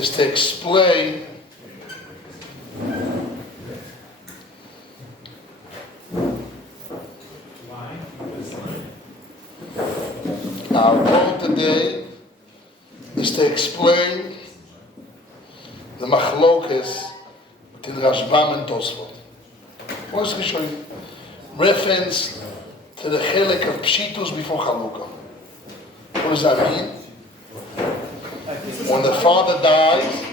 is to explain our goal today is to explain the machlokes between Rashbam and Tosfot. What is Rishonim? Reference to the chelik of Pshitus before Chalukah. What does that mean? When the father dies,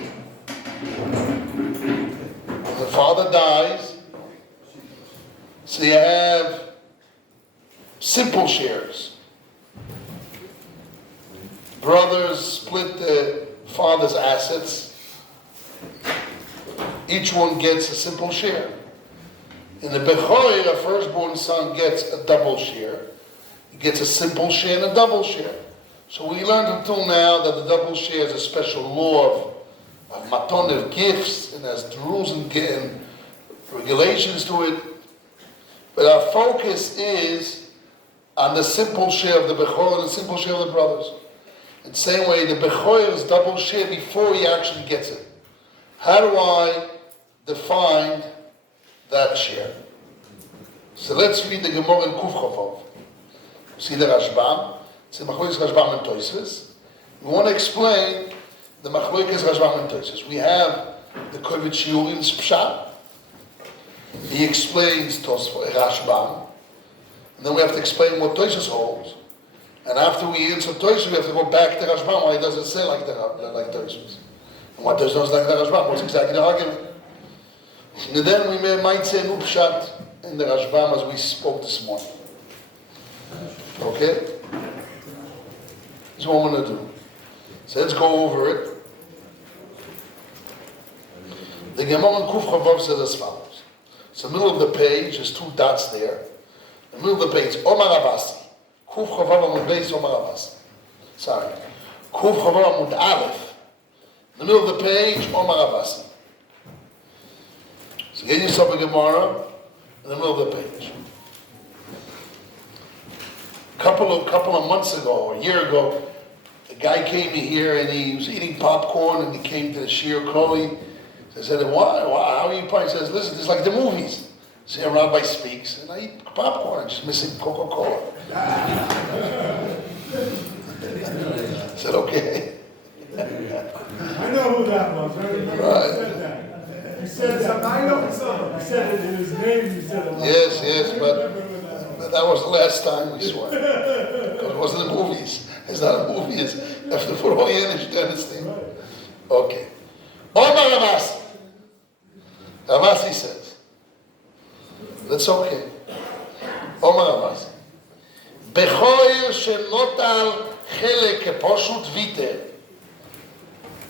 so you have simple shares. Brothers split the father's assets. Each one gets a simple share. In the Bechor, a firstborn son gets a double share. He gets a simple share and a double share. So we learned until now that the double share is a special law of maton, of gifts, and has rules and regulations to it. But our focus is on the simple share of the Bechor and the simple share of the brothers. In the same way, the Bechor is double share before he actually gets it. How do I define that share? So let's read the Gemara in Kuf Chavov. See the Rashbam. It's the Machlokes Rashbam and Tosfos. We want to explain the Machlokes Rashbam and Tosfos. We have the Kovet Shiur in Pshat. He explains Rashbam. And then we have to explain what Tosfos holds. And after we answer Tosfos, we have to go back to Rashbam, why he doesn't say like Tosfos. And what Tosfos does like the Rashbam, what's exactly the argument? And then we might say Pshat in the Rashbam as we spoke this morning. Okay? That's what I'm going to do. So let's go over it. The Gemara in Kuf Chavov says as follows. So the middle of the page, there's two dots there. The middle of the page, Omar Avasi. Kuf Chavov Amud Beis Omar Avasi. Sorry. Kuf Chavov Amud Aleph. In the middle of the page, Omar Avasi. So get yourself a Gemara in the middle of the page. Couple of months ago, or a year ago, a guy came here and he was eating popcorn and he came to the shiur Koli. I said, why? How are you eating? He says, listen, it's like the movies. So a rabbi speaks and I eat popcorn, I'm just missing Coca-Cola. I said, okay. I know who that was. Right. He said that. I know it's He said it in his name. He said it. Yes, but that was the last time we swore. Because it wasn't the movies. It's not a movie. It's after for all you understand. Okay. Omar Ravasi. Ravasi says. That's okay. Omar Ravasi. Bechoyer shenotal chelek keposhut viter.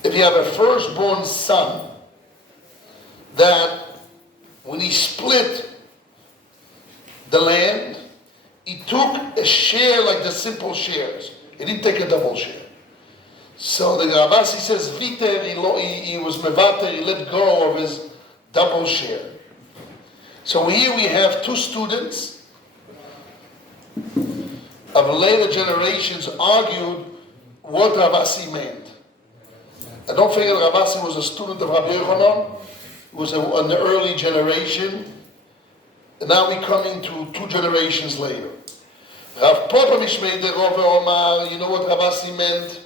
If you have a firstborn son, that when he split the land, he took a share like the simple shares. He didn't take a double share. So the Ravasi says, Viter, he was mevater, he let go of his double share. So here we have two students of later generations argued what Ravasi meant. And don't forget, Ravasi was a student of Rabbi Yochanan. He was an early generation. And now we're coming to 2 generations later. Rav Papa Mishmei de Rove Omar, you know what Ravasi meant?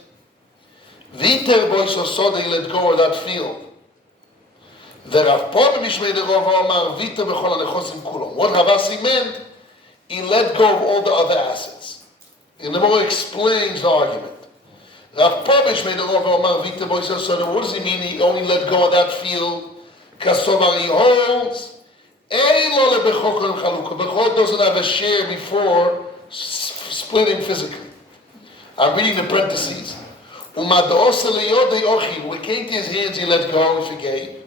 Viter boiso soda, he let go of that field. The Rav Papa Mishmei de Rove Omar, Viter bechol hanechosim kulon. What Ravasi meant, he let go of all the other assets. And the more explains the argument. Rav Papa Mishmei de Rove Omar, Viter boiso soda, what does he mean he only let go of that field? Kasovar he holds. Bechor doesn't have a share before splitting physically. I'm reading the parentheses. When it came to his hands, he let go and forgave.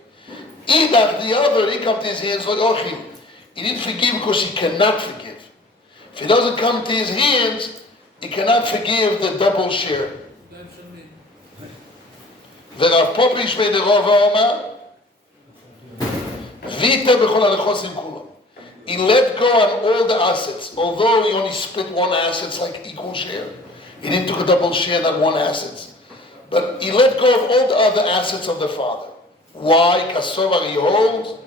Idach, the other, he came to his hands like Ochim. He didn't forgive because he cannot forgive. If it doesn't come to his hands, he cannot forgive the double share. V'Rav Papa Mishmei de Rove Omar, he let go on all the assets, although he only split one asset like equal share. He didn't take a double share, not one asset. But he let go of all the other assets of the father. Why? Kasovar he holds.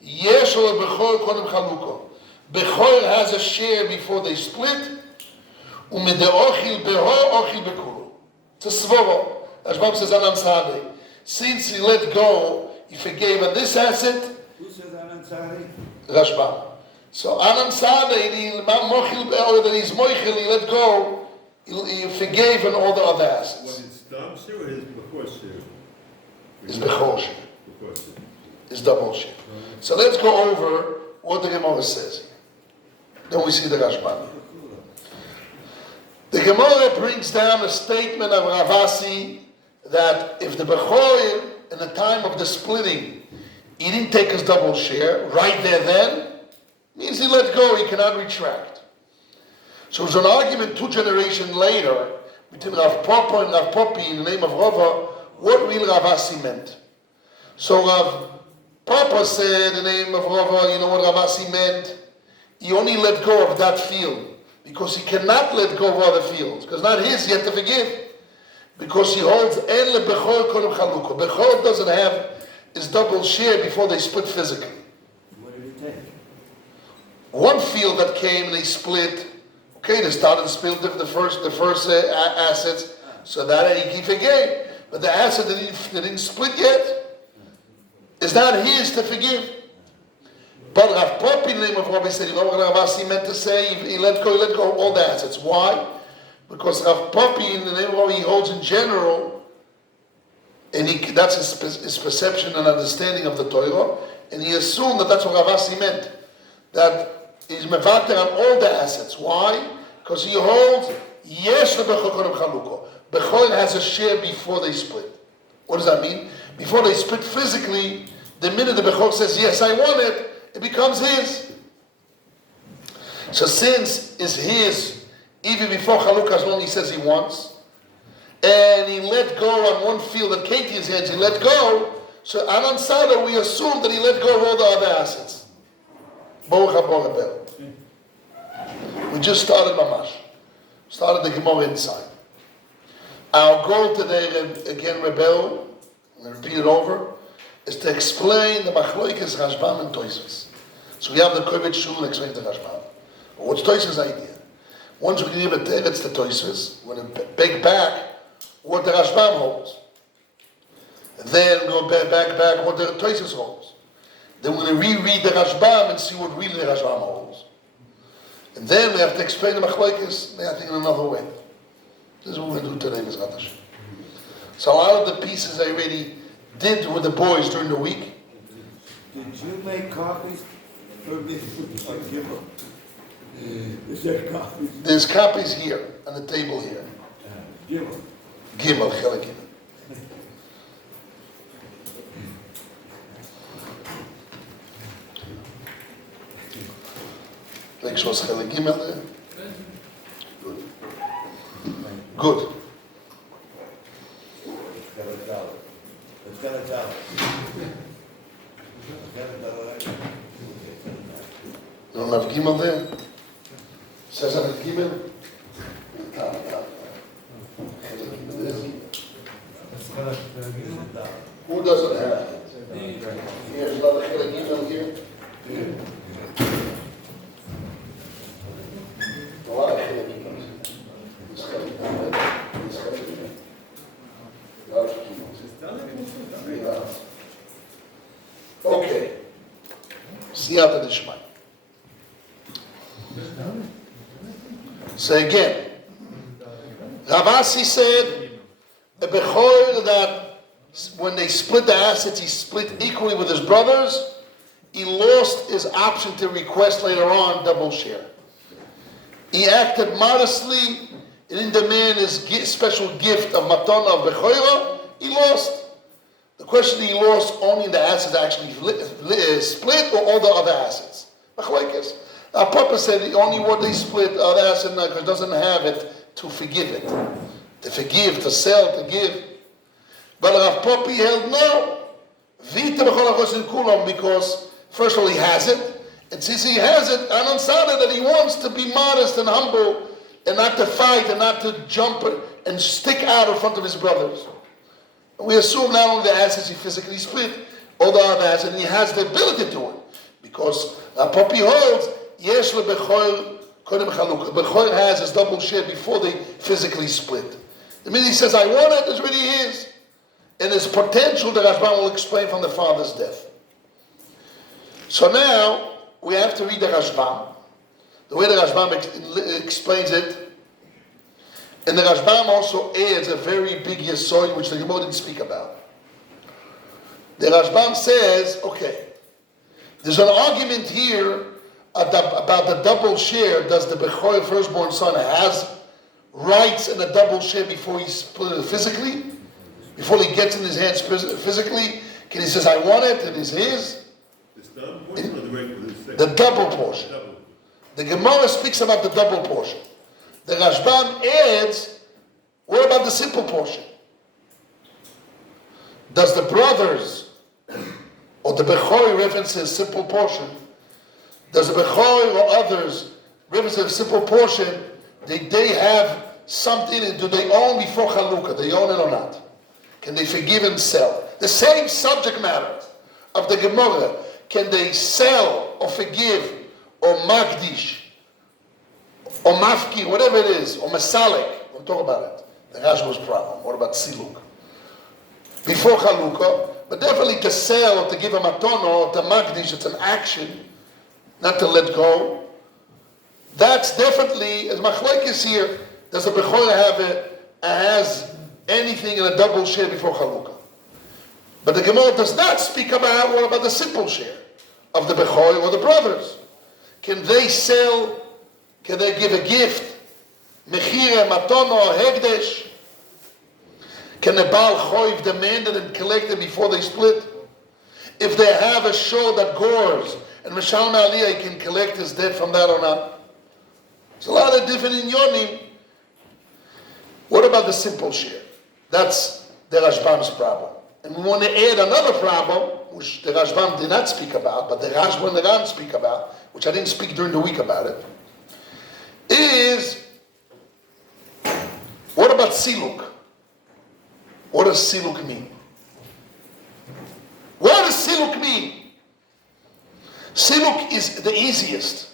Yesh or Bechor Kodem Chaluko. Bechor has a share before they split. Umede ochil behor ochil bekulu. It's a svoro. Rashbam says Anan Sade. Since he let go, he forgave on this asset. Who says Anan Sade? Rashbam. So Anan Sade, that he's moichel, he let go, he forgave on all the other assets. When it's done, share or his before share? It's bechor share. Before share. It's double share. So let's go over what the Gemara says here. Then we see the Rashbam. The Gemara brings down a statement of Ravasi that if the Bechor in the time of the splitting, he didn't take his double share right there then, means he let go, he cannot retract. So there's an argument 2 generations later between Rav Papa and Rav Popi in the name of Rava, what real Ravasi meant. So Rav Papa said in the name of Rava, you know what Ravasi meant? He only let go of that field because he cannot let go of other fields because not his, he had to forgive. Because he holds en le bechor kodem chaluko. Bechor doesn't have his double share before they split physically. What did he take? One field that came and they split. Okay, they started to split the first assets, so that he forgave. But the asset that didn't split yet is not his to forgive. But Rav Popi, in the name of Rabbi, said, you know what Ravasi meant to say? He let go of all the assets. Why? Because Rav Popi, in the name of Rabbi, he holds in general, and that's his perception and understanding of the Torah, and he assumed that that's what Ravasi meant. That he's mevater on all the assets. Why? Because he holds, yes, the Bechor Kodem Chaluko. Bechor has a share before they split. What does that mean? Before they split physically, the minute the Bechor says, yes, I want it, it becomes his. So since it's his, even before Chalukah, when he says he wants, and he let go on one field that came to his hands, he let go, so Anan Sada, we assume that he let go of all the other assets. Baruch haba Rebel. We just started Mamash. Started the Gemara inside. Our goal today, again, Rebel, I'm going to repeat it over, is to explain the Machloikes Rashbam and Tosfos. So we have the Kovetz Shul and explain the Rashbam. What's Tosfos' idea? Once we give it to Tosfos, we're going to beg back what the Rashbam holds. And then go back what the Tosfos holds. Then we're going to reread the Rashbam and see what really the Rashbam holds. And then we have to explain the Machloikes, I think, in another way. This is what we're going to do today, Mizrat Hashem. So a lot of the pieces I already did with the boys during the week. Did you make copies for me? Is there copies? There's copies here on the table here. Gimel. Gimel, Chelik Gimel. Make sure it's Chelik Gimel there. Good. Good. It's got a dollar. You don't have Gimel there? Says on the Gimel? Who doesn't have it? Here's another Chelik Gimel here. A lot of Chelik Gimels. This Chelik Gimel. This Chelik Gimel. A lot of Gimels. Okay. Siyata Dishmai. So again, Ravasi said, a Bechor that when they split the assets, he split equally with his brothers. He lost his option to request later on double share. He acted modestly. He didn't demand his special gift of matana of Bechorah. He lost. The question he lost only the assets actually split or all the other assets. Machlokes. Our Papa said the only what they split other asset because doesn't have it to forgive it. To forgive, to sell, to give. But Rav Popi held no. Because first of all he has it. And since he has it, Anan Sada that he wants to be modest and humble, and not to fight and not to jump and stick out in front of his brothers. And we assume not only the assets he physically split, all the other assets, and he has the ability to it. Because Poppy holds, Yesh leBechor kodem chalukah. Bechor has his double share before they physically split. The minute he says, I want it, it's really his. And his potential, the Rashbam will explain from the father's death. So now, we have to read the Rashbam. The way the Rashbam explains it. And the Rashbam also adds a very big yesod, which the Gemara didn't speak about. The Rashbam says, okay, there's an argument here about the double share. Does the Bechor, firstborn son, has rights in a double share before he split it physically? Before he gets in his hands physically? Can he says, I want it, it is his? The double portion. The Gemara speaks about the double portion. The Rashbam adds, what about the simple portion? Does the brothers, or the Bechor references simple portion, does the Bechor or others reference a simple portion, they have something, do they own before Chalukah? They own it or not? Can they forgive and sell? The same subject matter of the Gemara. Can they sell or forgive or magdish or mafki, whatever it is, or masalik? We'll talk about it. The Rashba's problem. What about siluk? Before Chalukah, but definitely to sell or to give a matono or to magdish, it's an action, not to let go. That's definitely, as machlokes here, does the Bechor has anything in a double share before Chalukah? But the Gemara does not speak about what about the simple share of the Bechor or the brothers. Can they sell? Can they give a gift? Mechira, matono, hegdesh? Can the Baal Choiv demand it and collect it before they split? If they have a show that gores, and Mishal Ma'aliyah can collect his debt from that or not? There's a lot of different inyonim. What about the simple share? That's the Rashbam's problem. And we want to add another problem, which the Rashbam did not speak about, but the Rashba and the Ram speak about, which I didn't speak during the week about it, is, what about siluk? What does siluk mean? What does siluk mean? Siluk is the easiest.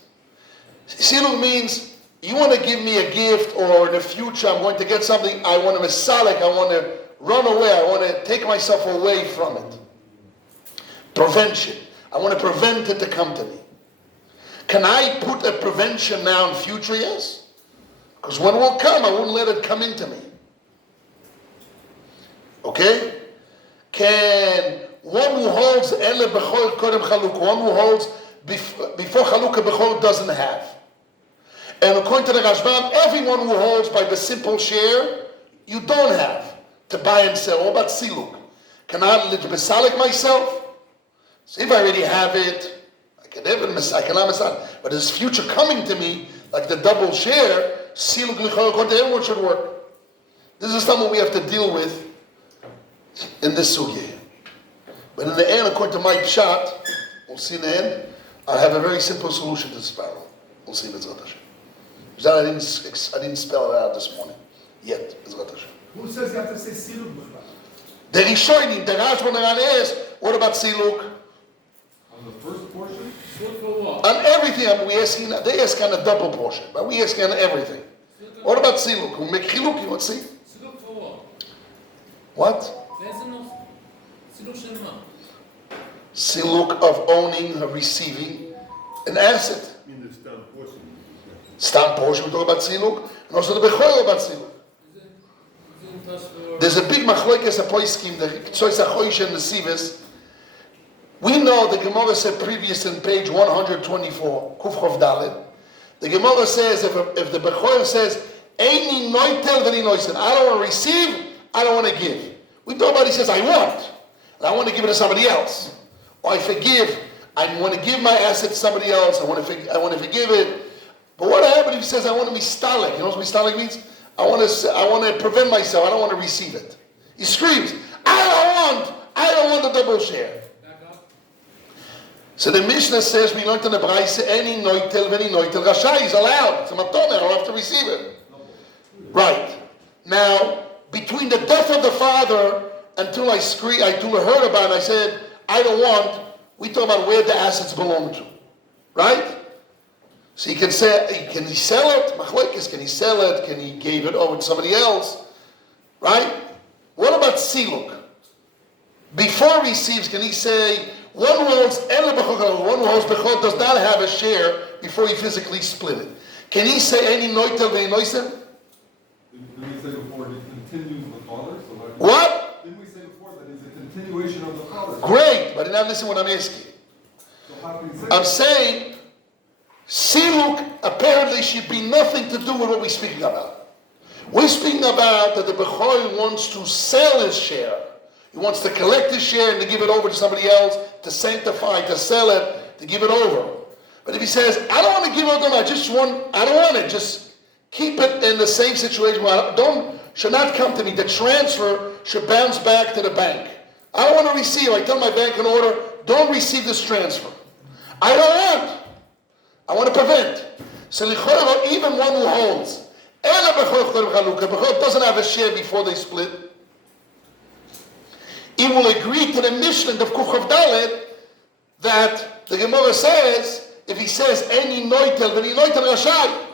Siluk means, you want to give me a gift, or in the future I'm going to get something, I want to misalik, I want to run away, I want to take myself away from it. Prevention. I want to prevent it to come to me. Can I put a prevention now in future? Yes. Because when it will come, I won't let it come into me. Okay? Can one who holds Ele Bechor Kodem Chalukah, one who holds before Chalukah Bechor doesn't have. And according to the Rashbam, everyone who holds by the simple share, you don't have to buy and sell. What about siluk? Can I misalik myself? So if I already have it, I cannot misalik. But there's future coming to me, like the double share, siluk according to everyone should work. This is something we have to deal with in this sugיא. But in the end, according to my pshat, we'll see in the end, I have a very simple solution to this problem. We'll see B'ezrat Hashem. I didn't spell it out this morning yet. B'ezrat Hashem. Who says you have to say siluk b'chlal? The Rishonim, the Rashba and the Ran is, what about siluk? On the first portion? Siluk for what? On everything, they ask on a double portion, but we ask on everything. What about siluk? We make chiluk, let's see. Siluk for What? what? Siluk של מה? Siluk of owning, receiving an asset. Stam portion, we talk about siluk, and also the Bechor about siluk. There's a big machlokes a poiskim, the Ktsois HaChoish and the Sivis. We know the Gemara said previous in page 124, Kuf Chof Dalet. The Gemara says if the Bechor says, Eini noitel v'ni noisen, I don't want to receive, I don't want to give. We talk about he says, I want, and I want to give it to somebody else. Or I forgive, I want to give my asset to somebody else, I want to forgive it. But what happens if he says, I want to be stalik? You know what stalik means? I want to prevent myself. I don't want to receive it. He screams, I don't want the double share. So the Mishnah says, we learned in the Braise, any noitel, rasha is allowed. It's a matome, I don't have to receive it. Right. Now, between the death of the father until I heard about it, I said, I don't want, we talk about where the assets belong to. Right? So you can say, can he sell it? Machlokes, can he sell it? Can he give it over to somebody else? Right? What about siluk? Before he receives, can he say, one who holds bechor does not have a share before he physically split it? Can he say any noitel ve'noisem? Didn't we say before it continues the father? So What? Didn't we say before that it's a continuation of the father? Great, but now listen what I'm asking. So how can we say I'm saying siluk apparently should be nothing to do with what we're speaking about. We're speaking about that the bechor wants to sell his share. He wants to collect his share and to give it over to somebody else, to sanctify, to sell it, to give it over. But if he says, I don't want to give it to them, I don't want it, just keep it in the same situation where should not come to me. The transfer should bounce back to the bank. I don't want to receive. I tell my bank in order, don't receive this transfer. I don't want. I want to prevent. So even one who holds, doesn't have a share before they split, he will agree to the Mishnah of Kuf Dalet that the Gemara says, if he says any noitel, then he noitel rashai.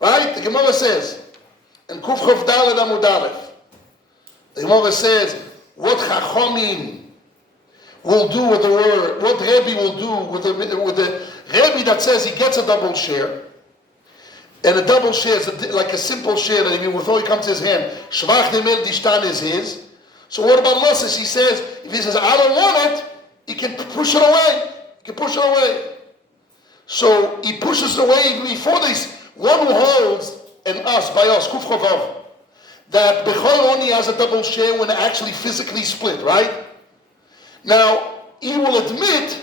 Right? The Gemara says, in Kuf Dalet Amud Aleph, the Gemara says, what Chachomim will do with the word, what Rebbe will do with the Rebbe that says he gets a double share, and a double share is like a simple share that before he comes to his hand, Shvach Demel Dishtan is his. So what about losses? He says, if he says, I don't want it, he can push it away. He can push it away. So he pushes it away before this. One who holds, and us, by us, Kuf Chavav, that Bechor only has a double share when it actually physically split, right? Now, he will admit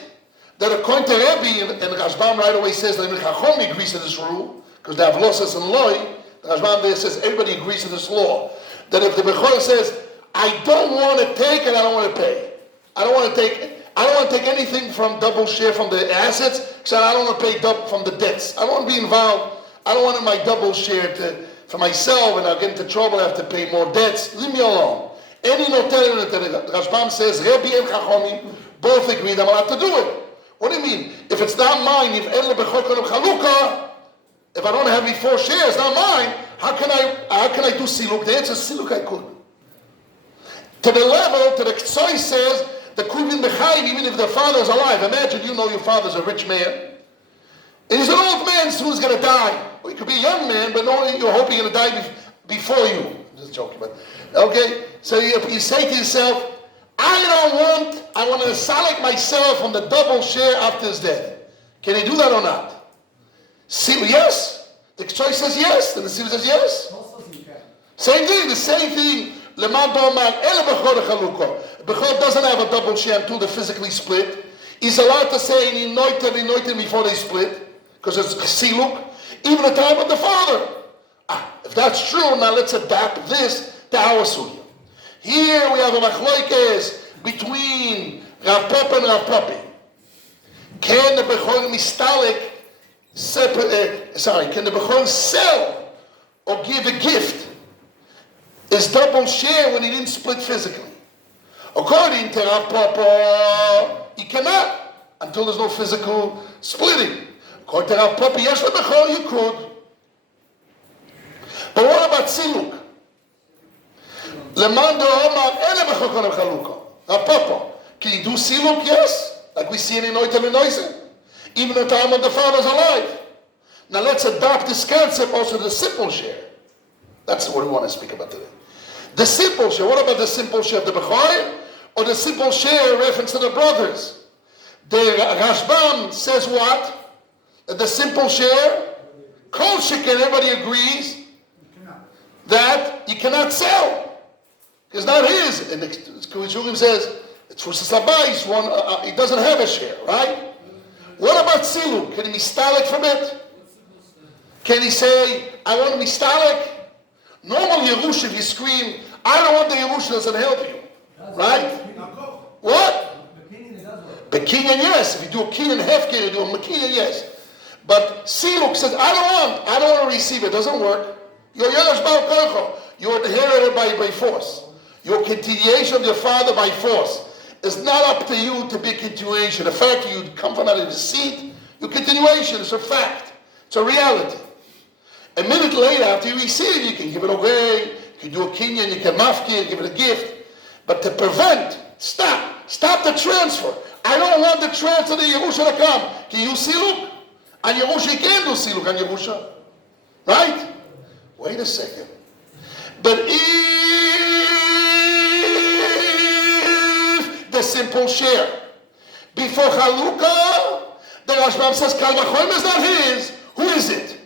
that according to Rebbe, and Rashbam right away says that Chachom agrees to this rule, because they have losses and loy, Rashbam there says everybody agrees to this law, that if the Bechor says, I don't want to take and I don't want to pay. I don't want to take anything from double share from the assets, because I don't want to pay from the debts. I don't want to be involved. I don't want my double share for myself, and I'll get into trouble. I have to pay more debts. Leave me alone. Any notel, Rashbam says, Rebbe and Chachomim both agreed I'm allowed to do it. What do you mean? If it's not mine, if I don't have any 4 shares, not mine, how can I do siluk? The answer is siluk I could. To the level, to the Ktsoy says, the Kuvin B'chayim, even if the father is alive. Imagine you know your father's a rich man. And he's an old man who's going to die. Well, he could be a young man, but no, you're hoping he's going to die before you. I'm just joking, but okay. So you say to yourself, I want to select myself on the double share after his death. Can he do that or not? See, yes. The Ktsoy says yes. And the Siva says yes. Same thing, the same thing. Bechor doesn't have a double share until they physically split. He's allowed to say he noited before they split, because it's siluk, even the time of the father. If that's true, now let's adapt this to our sugya. Here we have a machlokes between Rav Papa and Rav Papi. Can the Bechor mistalik can the Bechor sell or give a gift his double share when he didn't split physically? According to Rav Papa, he cannot until there's no physical splitting. According to Rav Papa, yes, Bechor, you could. But what about siluk? Rav Papa, can you do siluk? Yes, like we see in Noitel and Noise, even the time when the father's alive. Now let's adopt this concept also to the simple share. That's what we want to speak about today. The simple share. What about the simple share of the Bechor, or the simple share in reference to the brothers? The Rashbam says what? That the simple share, Kol Shekin, everybody agrees that you cannot sell. It's not his. And the Kuvichurim says it's for Sasabais. He doesn't have a share, right? What about Silu? Can he be stalik from it? Can he say, I want to be stalik? Normal Yerush, if you scream, I don't want the Yerush, doesn't help you. Right? What? Bekinyan, yes. If you do a kinyan hefker, you do a mekinyan, yes. But Siluk says, I don't want to receive it. Doesn't work. You're Yeresh Baal Koicho. You're inherited by force. Your continuation of your father by force. It's not up to you to be a continuation. The fact that you come from out of the seed, your continuation is a fact. It's a reality. A minute later, after you receive, you can give it away, you can do a kinyan, you can mafkir, give it a gift. But to prevent, stop the transfer. I don't want the transfer to Yerusha to come. Can you siluk? On Yerusha, you can do siluk on Yerusha. Right? Wait a second. But if the simple share, before Chalukah, the Rashbam says, Kal V'chomer is not his. Who is it?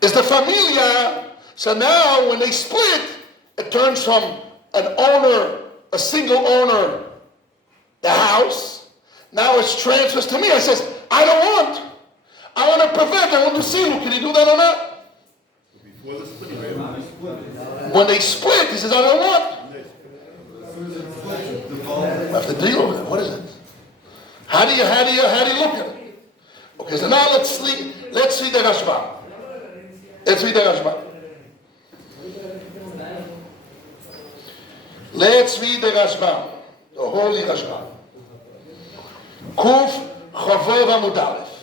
It's the familia. So now when they split, it turns from an owner, a single owner, the house. Now it's transfers to me. I says, I want to prevent, I want to see who. Can you do that or not? Before the split. When they split, he says, I don't want. I have to deal with it. What is it? How do you look at it? Okay, so now let's read the Rashbam. Let's read the Rashbam. Let's read the Rashbam, the holy Rashbam. Kuf Chavov Amud Aleph.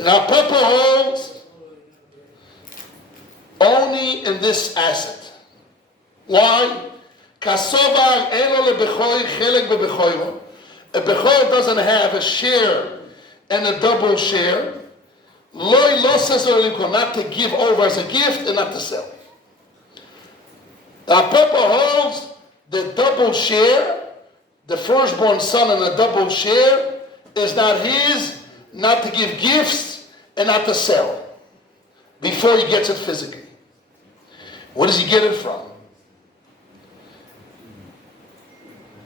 Now, Papa holds only in this asset. Why? Kasovar eno lebechoy chelek bebechoyro. A bechoy doesn't have a share and a double share. Loy losses or not to give over as a gift and not to sell. Now, Papa holds the double share, the firstborn son and a double share is not his, not to give gifts and not to sell before he gets it physically. Where does he get it from?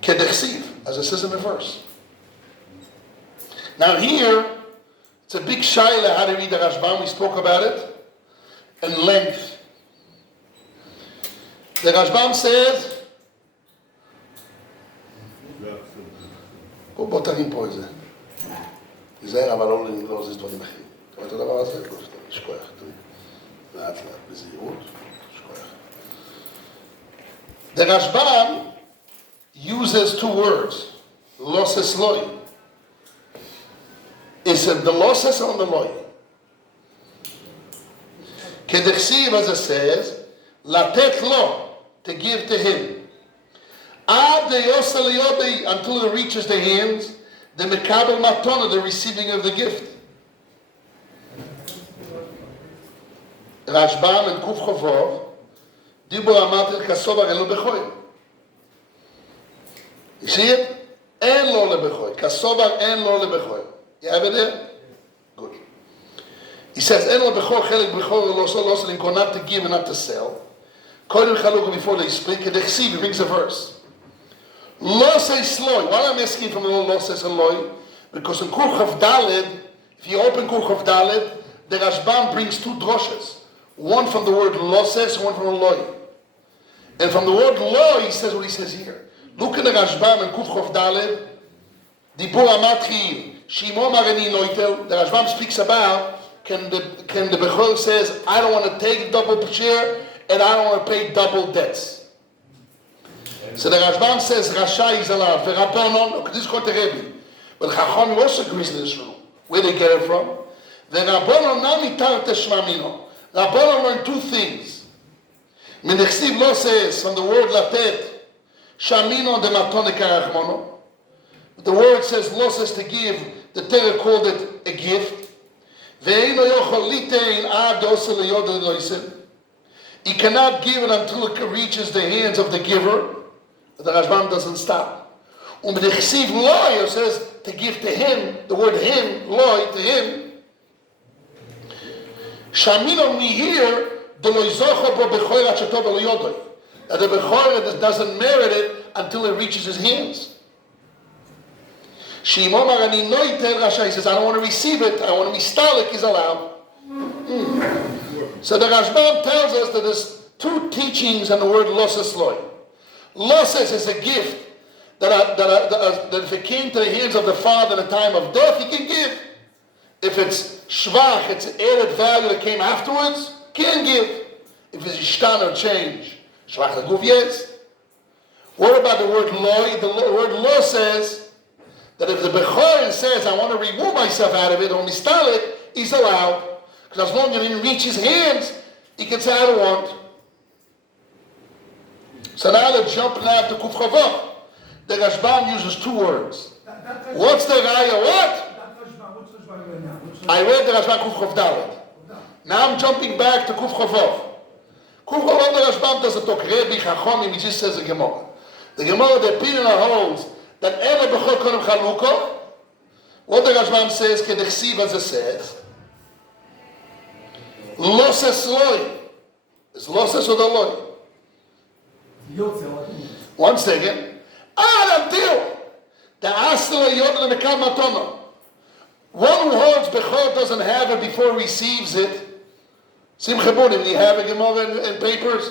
נכסים, as it says in the verse. Now here, it's a big shaila how to read the Rashbam. We spoke about it in length. The Rashbam says, בוא תרים פה את זה. תיזהר, אבל לא לנגלוז דברים אחרים. אתה רואה את הדבר הזה? לא, שכוח. לאט לאט, בזהירות. שכוח. The Rashbam uses two words. Losses loy. Is it the losses or the loy? Kedechsiv, as it says, latet lo, to give to him. Ad de yosel yodei, until it reaches the hands, the mekabel matona, the receiving of the gift. Rashbam and Kuf Chavov, Dibur Amatil Kasovar Elo Bechoy. You see it? En lo lebechoy. Kasovar en lo lebechoy. You have it there? Good. He says, en lo bechoy, chelik bechoy, lo not to give and not to sell. Kodim chalukah, before they split, kedechsiv, he brings a verse. Lo say sloy. Why am I asking from the lo says loy? Because in Kurchav Daled, if you open Kurchav Daled, the Rashbam brings two droshes. One from the word lo says, one from the loy. And from the word lo, he says what he says here. Look in the Rashbam and Kurchav Daled. Dibur Amatchi, Shimo Marani Noitel. The Rashbam speaks about can the Bechor says, I don't want to take double share and I don't want to pay double debts. So the Rashbam says Rasha is allowed. V'Rabbanon, this is called the Rebbe. But Chacham also agrees in this room. Where they get it from? V'Rabbanon nami tarte shmamino. Rabbanon learned two things. Menechsiv lo says from the word latet shamino de matone karachmono. The word says lo says to give. The Torah called it a gift. Ve'eno yochol litein ad osel yodel loisel. He cannot give it until it reaches the hands of the giver. But the Rashbam doesn't stop. And the Chesiv loy says to give to him, the word him, loy, to him. Shamino mi here, the loizocho bo bechoy rachetov lo yodoy. That the bechoy doesn't merit it until it reaches his hands. Shimo marani noitel rasha, he says, I don't want to receive it, I want to be stalik, he's allowed. So the Rashbam tells us that there's two teachings on the word losses loy. Losses is a gift that if it came to the hands of the father in a time of death, he can give. If it's shvach, it's added value that came afterwards, can give. If it's ishtan or change, shvach laguv, yes. What about the word loy? The word lo says that if the Bechor says, I want to remove myself out of it, or mistalik, he's allowed. Because as long as he didn't reach his hands, he can say, I don't want. So now they're jumping out to Kuf Chavah. The Rashbam uses two words. What's the Raya? What? I read the Rashbam Kuf Chav Dalet. Now I'm jumping back to Kuf Chavah. Kuf Chavah, the Rashbam doesn't talk Rebbe, Chachomim, he just says the Gemara. The Gemara, the opinion holds that Ela Bechor Kodim Chaluko. What the Rashbam says, Kedechsiv as it says, Loses Loi. Is Loses or the Loi? One second. Until the Asla Yodel and the Kalmatono. One who holds Bechor doesn't have it before he receives it. Simcha Bunim, do you have a Gemara and papers?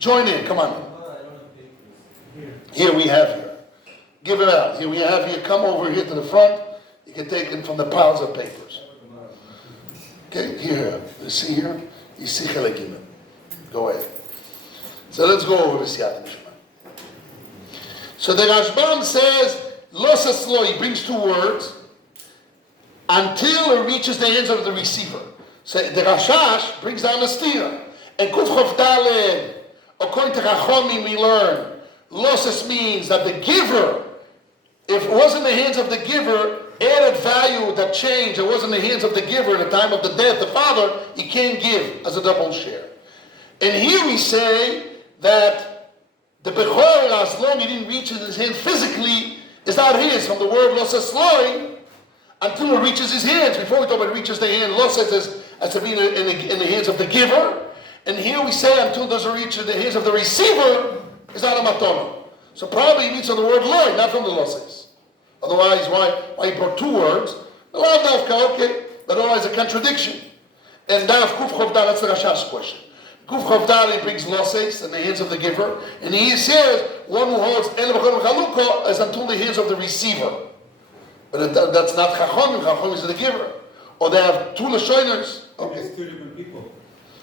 Join in, come on. Here we have here. Give it out. Here we have here. Come over here to the front. You can take it from the piles of papers. Okay, here. You see here? You see Chelekim. Go ahead. So let's go over this Siyat Mishma. So the Rashbam says, Losas Lo, he brings two words, until it reaches the hands of the receiver. So the Rashash brings down a stira. And Kuf Chav Daled, according to Chachomim, we learn, Losas means that the giver, if it was in the hands of the giver, added value that changed, it was in the hands of the giver at the time of the death, the father, he can't give as a double share. And here we say that the Bechor, as long as he didn't reach his hand physically, is not his, from the word Losas Loi, until it reaches his hands. Before we talk about it reaches the hand, Losas is as to be in the hands of the giver. And here we say until it doesn't reach the hands of the receiver, it's not a matona. So probably he means on the word Loi, not from the Losas. Otherwise, why he brought two words? Okay, but otherwise a contradiction. And now, Kuf Chav Dal, that's the Rashash's question. Kuf Chav Dal, he brings losses in the hands of the giver, and he says one who holds El B'Chol Chaluko is until the hands of the receiver. But that's not Chachomim. Chachomim is the giver. Or they have two Lashoiners. Okay. It's two different people.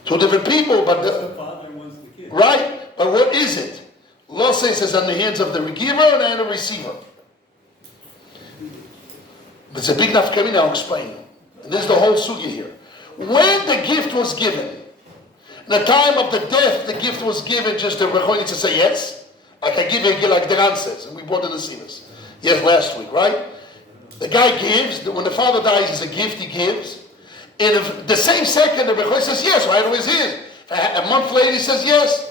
Two different people, but One's the father and one's the kid. right. But what is it? Losses is on the hands of the giver and the hand of the receiver. But it's a big nafkamina, I'll explain. And this is the whole sugya here. When the gift was given, in the time of the death, the gift was given just the Rechoini to say yes. Like I give it, like Deran says, and we brought in the Sinas. Yes, last week, right? The guy gives, when the father dies, it's a gift he gives. And if the same second, the Rechoini says yes, right away it's his. A month later, he says yes.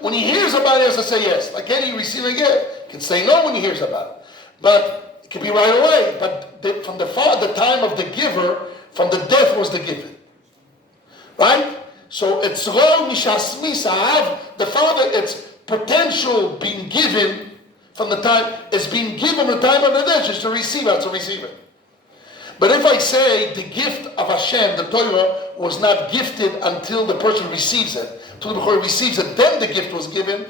When he hears about it, he has to say yes. Like any receiver gift, can say no when he hears about it. But it can be right away. But from the time of the giver, from the death was the given. Right? So it's lo mishasmi sahav. The father, it's potential being given from the time, it's being given the time of the death, just to receive it, to receive it. But if I say the gift of Hashem, the Torah, was not gifted until the person receives it, until the Bechor receives it, then the gift was given.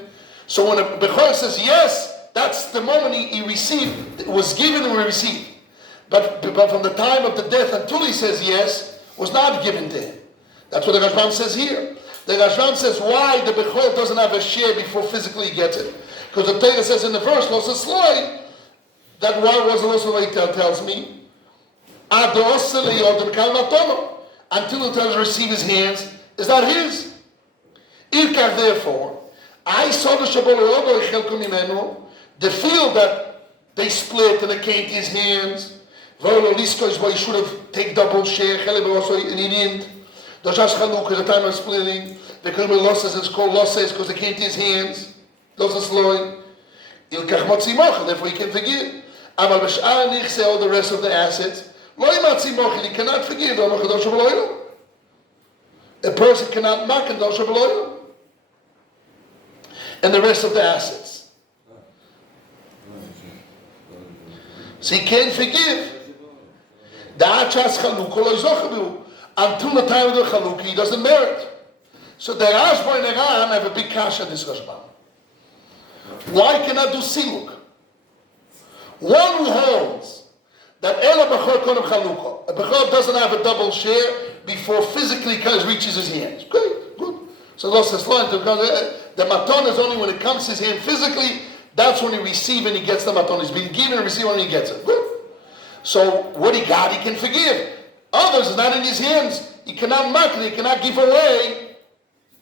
So when a Bechor says yes, that's the moment he received, it was given and we received. But from the time of the death until he says yes, was not given to him. That's what the Rashbam says here. The Rashbam says why the Bechor doesn't have a share before physically he gets it. Because the Torah says in the verse, Lo Sesloi, that why was the Lo Sesloi tells me, until it tells to receive his hands, is not his. Therefore, I saw the field that they split and it came to his hands. He should have taken double share, and he didn't. The time of splitting, the losses is called losses because it came to his hands. Therefore he can forgive. All the rest of the assets, he cannot forgive. A person cannot make and the rest of the assets. So he can't forgive. Until the time of the Chaluk, he doesn't merit. So the Rashba and Iran have a big kasha in this Rashba. Why cannot do siluk? One who holds that Ela Bechor Kodem Chalukah. A Bechor doesn't have a double share before physically reaches his hands. Great, good. So the maton is only when it comes to his hand physically, that's when he receives and he gets the maton. He's been given and received when he gets it. Good. So what he got, he can forgive. Others, it's not in his hands. He cannot mark it, he cannot give away.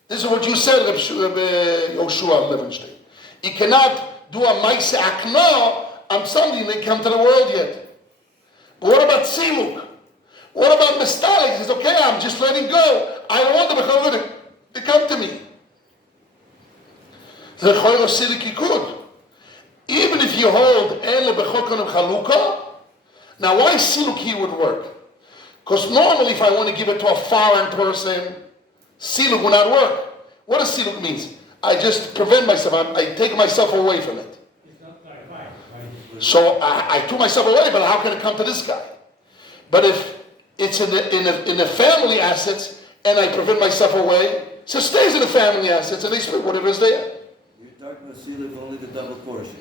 This is what you said, Yoshua Levenstein. He cannot do a maise akna on something that come to the world yet. But what about siluk? What about mistalik? He says, okay, I'm just letting go. I don't want the bechor to come to me. The bechor siluk he could. Even if you hold el bechor konem chalukah, now why siluk here would work? Because normally if I want to give it to a foreign person, siluk will not work. What does siluk means? I just prevent myself, I take myself away from it. So I took myself away, but how can it come to this guy? But if it's in the family assets and I prevent myself away, so it stays in the family assets and they split whatever is there. You're talking about siluk only the double portion,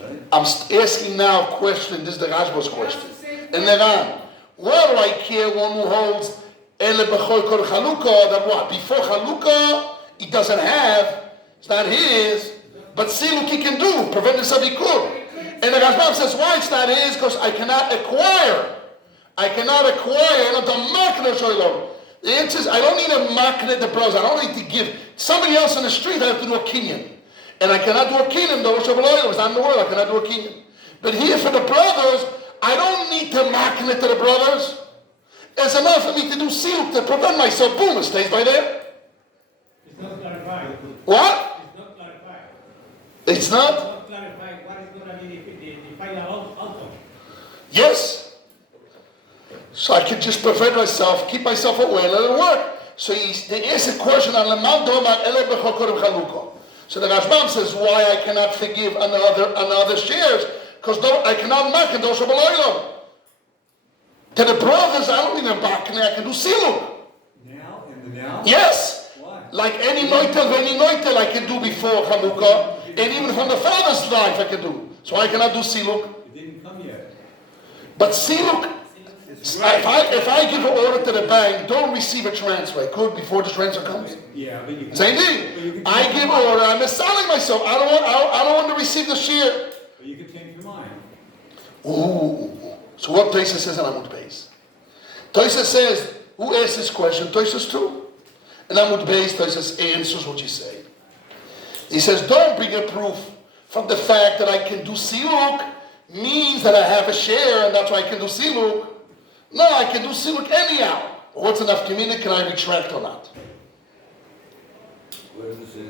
right? I'm asking now a question, this is the Rashba's question. And then why do I care one who holds Ele Bechor Kol Chalukah, that what? Before Chalukah, he doesn't have, it's not his, but siluk he can do, prevent himself he could. And the Rashbam says, why it's not his? Because I cannot acquire. The answer is, I don't need a makne the brothers. I don't need to give. Somebody else in the street, I have to do a kinyan. And I cannot do a kinyan, though it's not in the world, I cannot do a kinyan. But here for the brothers, I don't need to makne to the brothers. It's enough for me to do siluk to prevent myself. Boom, it stays by there. It's not clarified. What? It's not clarified. It's not? It's not clarified what is going to be the final outcome. Yes. So I can just prevent myself, keep myself away, and let it work. So they ask a question on Leman Domar Ele Bechor Kodem Chalukah. So the Rashbam says why I cannot forgive another shares, because I cannot make it, those are to the brothers, I don't need embark, I can do siluk. Now, in the now? Yes. Why? Like any noitel I can do before Chanukah, and even from the father's life I can do. So I cannot do siluk. It didn't come yet. But siluk, if I give an order to the bank, don't receive a transfer. I could before the transfer comes. Yeah, but you can. Same thing. I give an order, I'm selling myself. I don't want to receive the share. But you can change your mind. Ooh. So what Toysa says in Amud Beis? Toysa says, who asked this question? Toysa's too. And Amud Beis, Toysa answers what you say. He says, don't bring a proof from the fact that I can do siluk means that I have a share and that's why I can do siluk. No, I can do siluk anyhow. What's enough community? Can I retract or not? Where does it say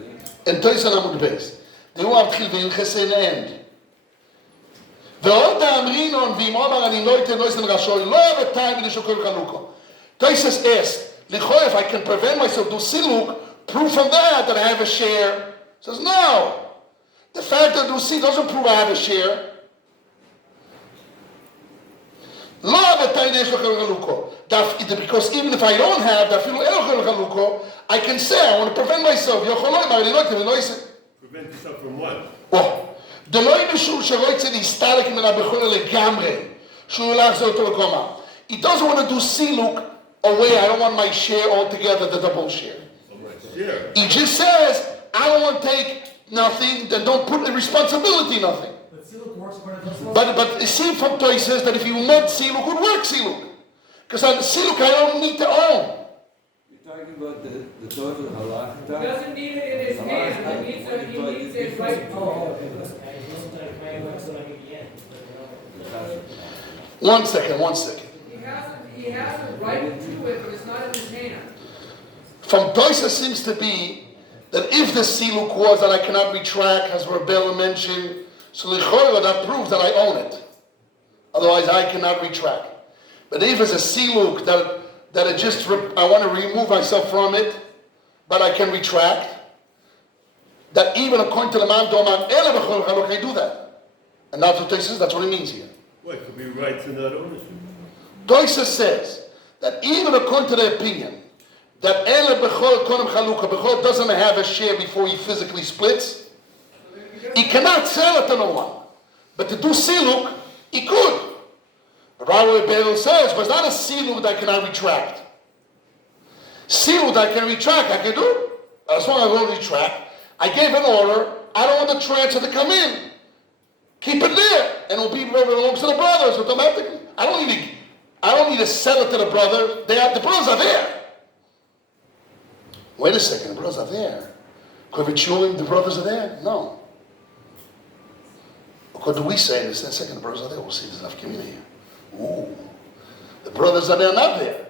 that? And Toysa and Amud Beis. The who are in the end. ועוד האמרינון ואם אומר אני לא אתן נויסן רשוי לא בטיים לשוקל חנוכה. Toysa asks, לכאורה if I can prevent myself do siluk, prove from that I have a share. Says no. The fact that I do siluk doesn't prove I have a share. לא בטיים לשוקל חנוכה. Because even if I don't have, I can say I want to prevent myself. Prevent yourself from what? Oh. דלא משום שלא יצא להסתלק מן הבכור לגמרי, שהוא יחזור אותו לקומה. He doesn't want to do siluk away, I don't want my share altogether, the double share. Share. He just says, I don't want to take nothing, then don't put the responsibility nothing. But siluk works for it. But it seems from Toy says that if you want siluk, would work siluk. Because on siluk I don't need to own. You're talking about the total halakha? He doesn't need it in his hand, he needs it right. One second. He has a right to it, but it's not in his hand. From Toysa seems to be that if the siluk was that I cannot retract, as Rebella mentioned, so l'chorah that proves that I own it. Otherwise, I cannot retract. But if it's a siluk that it just I want to remove myself from it, but I can retract, that even according to the man Doman Ele Bechor Chalukah, I do that. And that's what Toysa says. That's what it means here. What, could be rights and not ownership? Toysa says that even according to the opinion that Ele Bechor Kodem Chalukah, Bechor doesn't have a share before he physically splits, he cannot sell it to no one. But to do siluk, he could. But right away Beryl says, but it's not a siluk that I cannot retract. Siluk that I can retract, I can do. As long as I won't retract, I gave an order, I don't want the transfer to come in. Keep it there, and it'll be whatever belongs to the brothers automatically. I don't need to sell it to the brother. The brothers are there. Wait a second, the brothers are there. Because the brothers are there? No. What do we say? In a second, the brothers are there. We'll see there's enough community here. Ooh. The brothers are there, not there.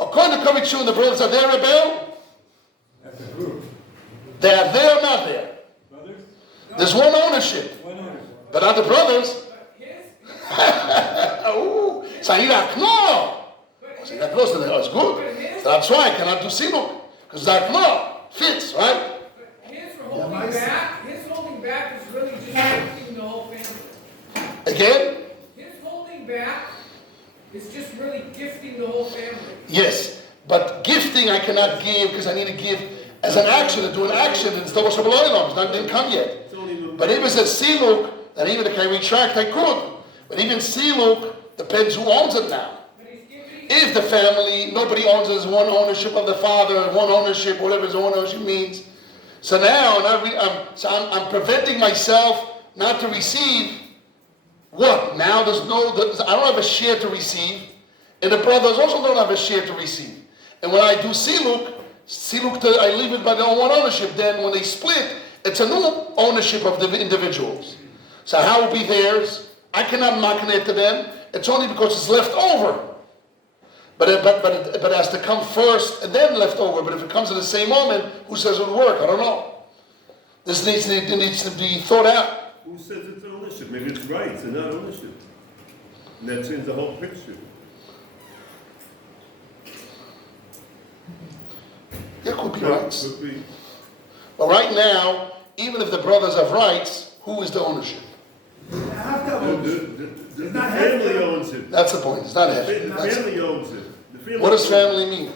According to Kovitchu, the brothers are there, Rebel? That's a group. They are there or not there? Brothers? There's one ownership. One owner. But not the brothers. Ooh. So I need a no. So that close to them. It's good. So that's why I cannot do siluk. Because that no fits, right? His holding back is really just gifting the whole family. Again? His holding back is just really gifting the whole family. Yes. But gifting I cannot give because I need to give as an action, to do an action. It's the Moshe B'Loilom. It didn't come yet. But if it's a siluk, then even if I retract, I could. But even siluk depends who owns it now. If the family, nobody owns it, there's one ownership of the father, one ownership, whatever his own ownership means. So now, I'm preventing myself not to receive what? Now I don't have a share to receive, and the brothers also don't have a share to receive. And when I do siluk, I leave it by their own ownership. Then when they split, it's a new ownership of the individuals. So how will be theirs? I cannot makneh to them. It's only because it's left over. But it has to come first and then left over. But if it comes at the same moment, who says it would work? I don't know. This needs to be thought out. Who says it's ownership? Maybe it's rights and not ownership. And that changes the whole picture. There could be rights. Could be. But right now, even if the brothers have rights, who is the ownership? The family owns it. That's the point. It's not The half. family owns it. The family What does owns family mean?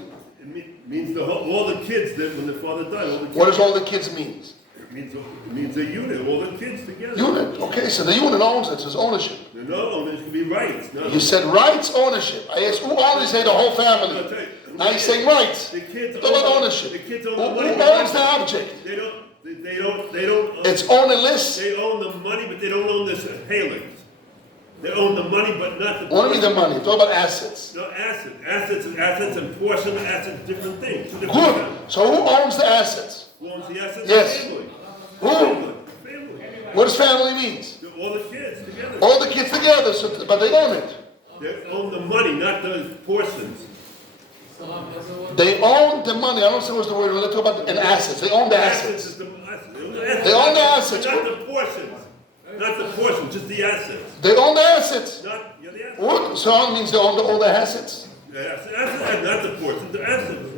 It means all the kids that when the father died, all the kids. What does all the kids mean? It means a unit, all the kids together. Unit. Okay, so the unit owns it. It's ownership. No, it could be rights. No. You said rights, ownership. I asked who owns it? Say the whole family. Now you're saying rights. The kids It's about ownership. The kids own Who the money. owns the object? They don't. It's ownerless. They own the money, but they don't own this halix. They own the money, but not the. Only the money. Talk about assets. No assets and portion of assets, different things. Two different Good. things. So who owns the assets? Who owns the assets? Yes. The family. Who? Family. What does family means? All the kids together. All the kids together, but they own it. They own the money, not the portions. They own the money. I don't say what's the word. Let's talk about an assets. They own the assets. Is the assets. They own the assets. Not the portions. Not the portions, just the assets. They own the assets. Not the assets. What? So it means they own all the assets. The assets, not the portions, the assets.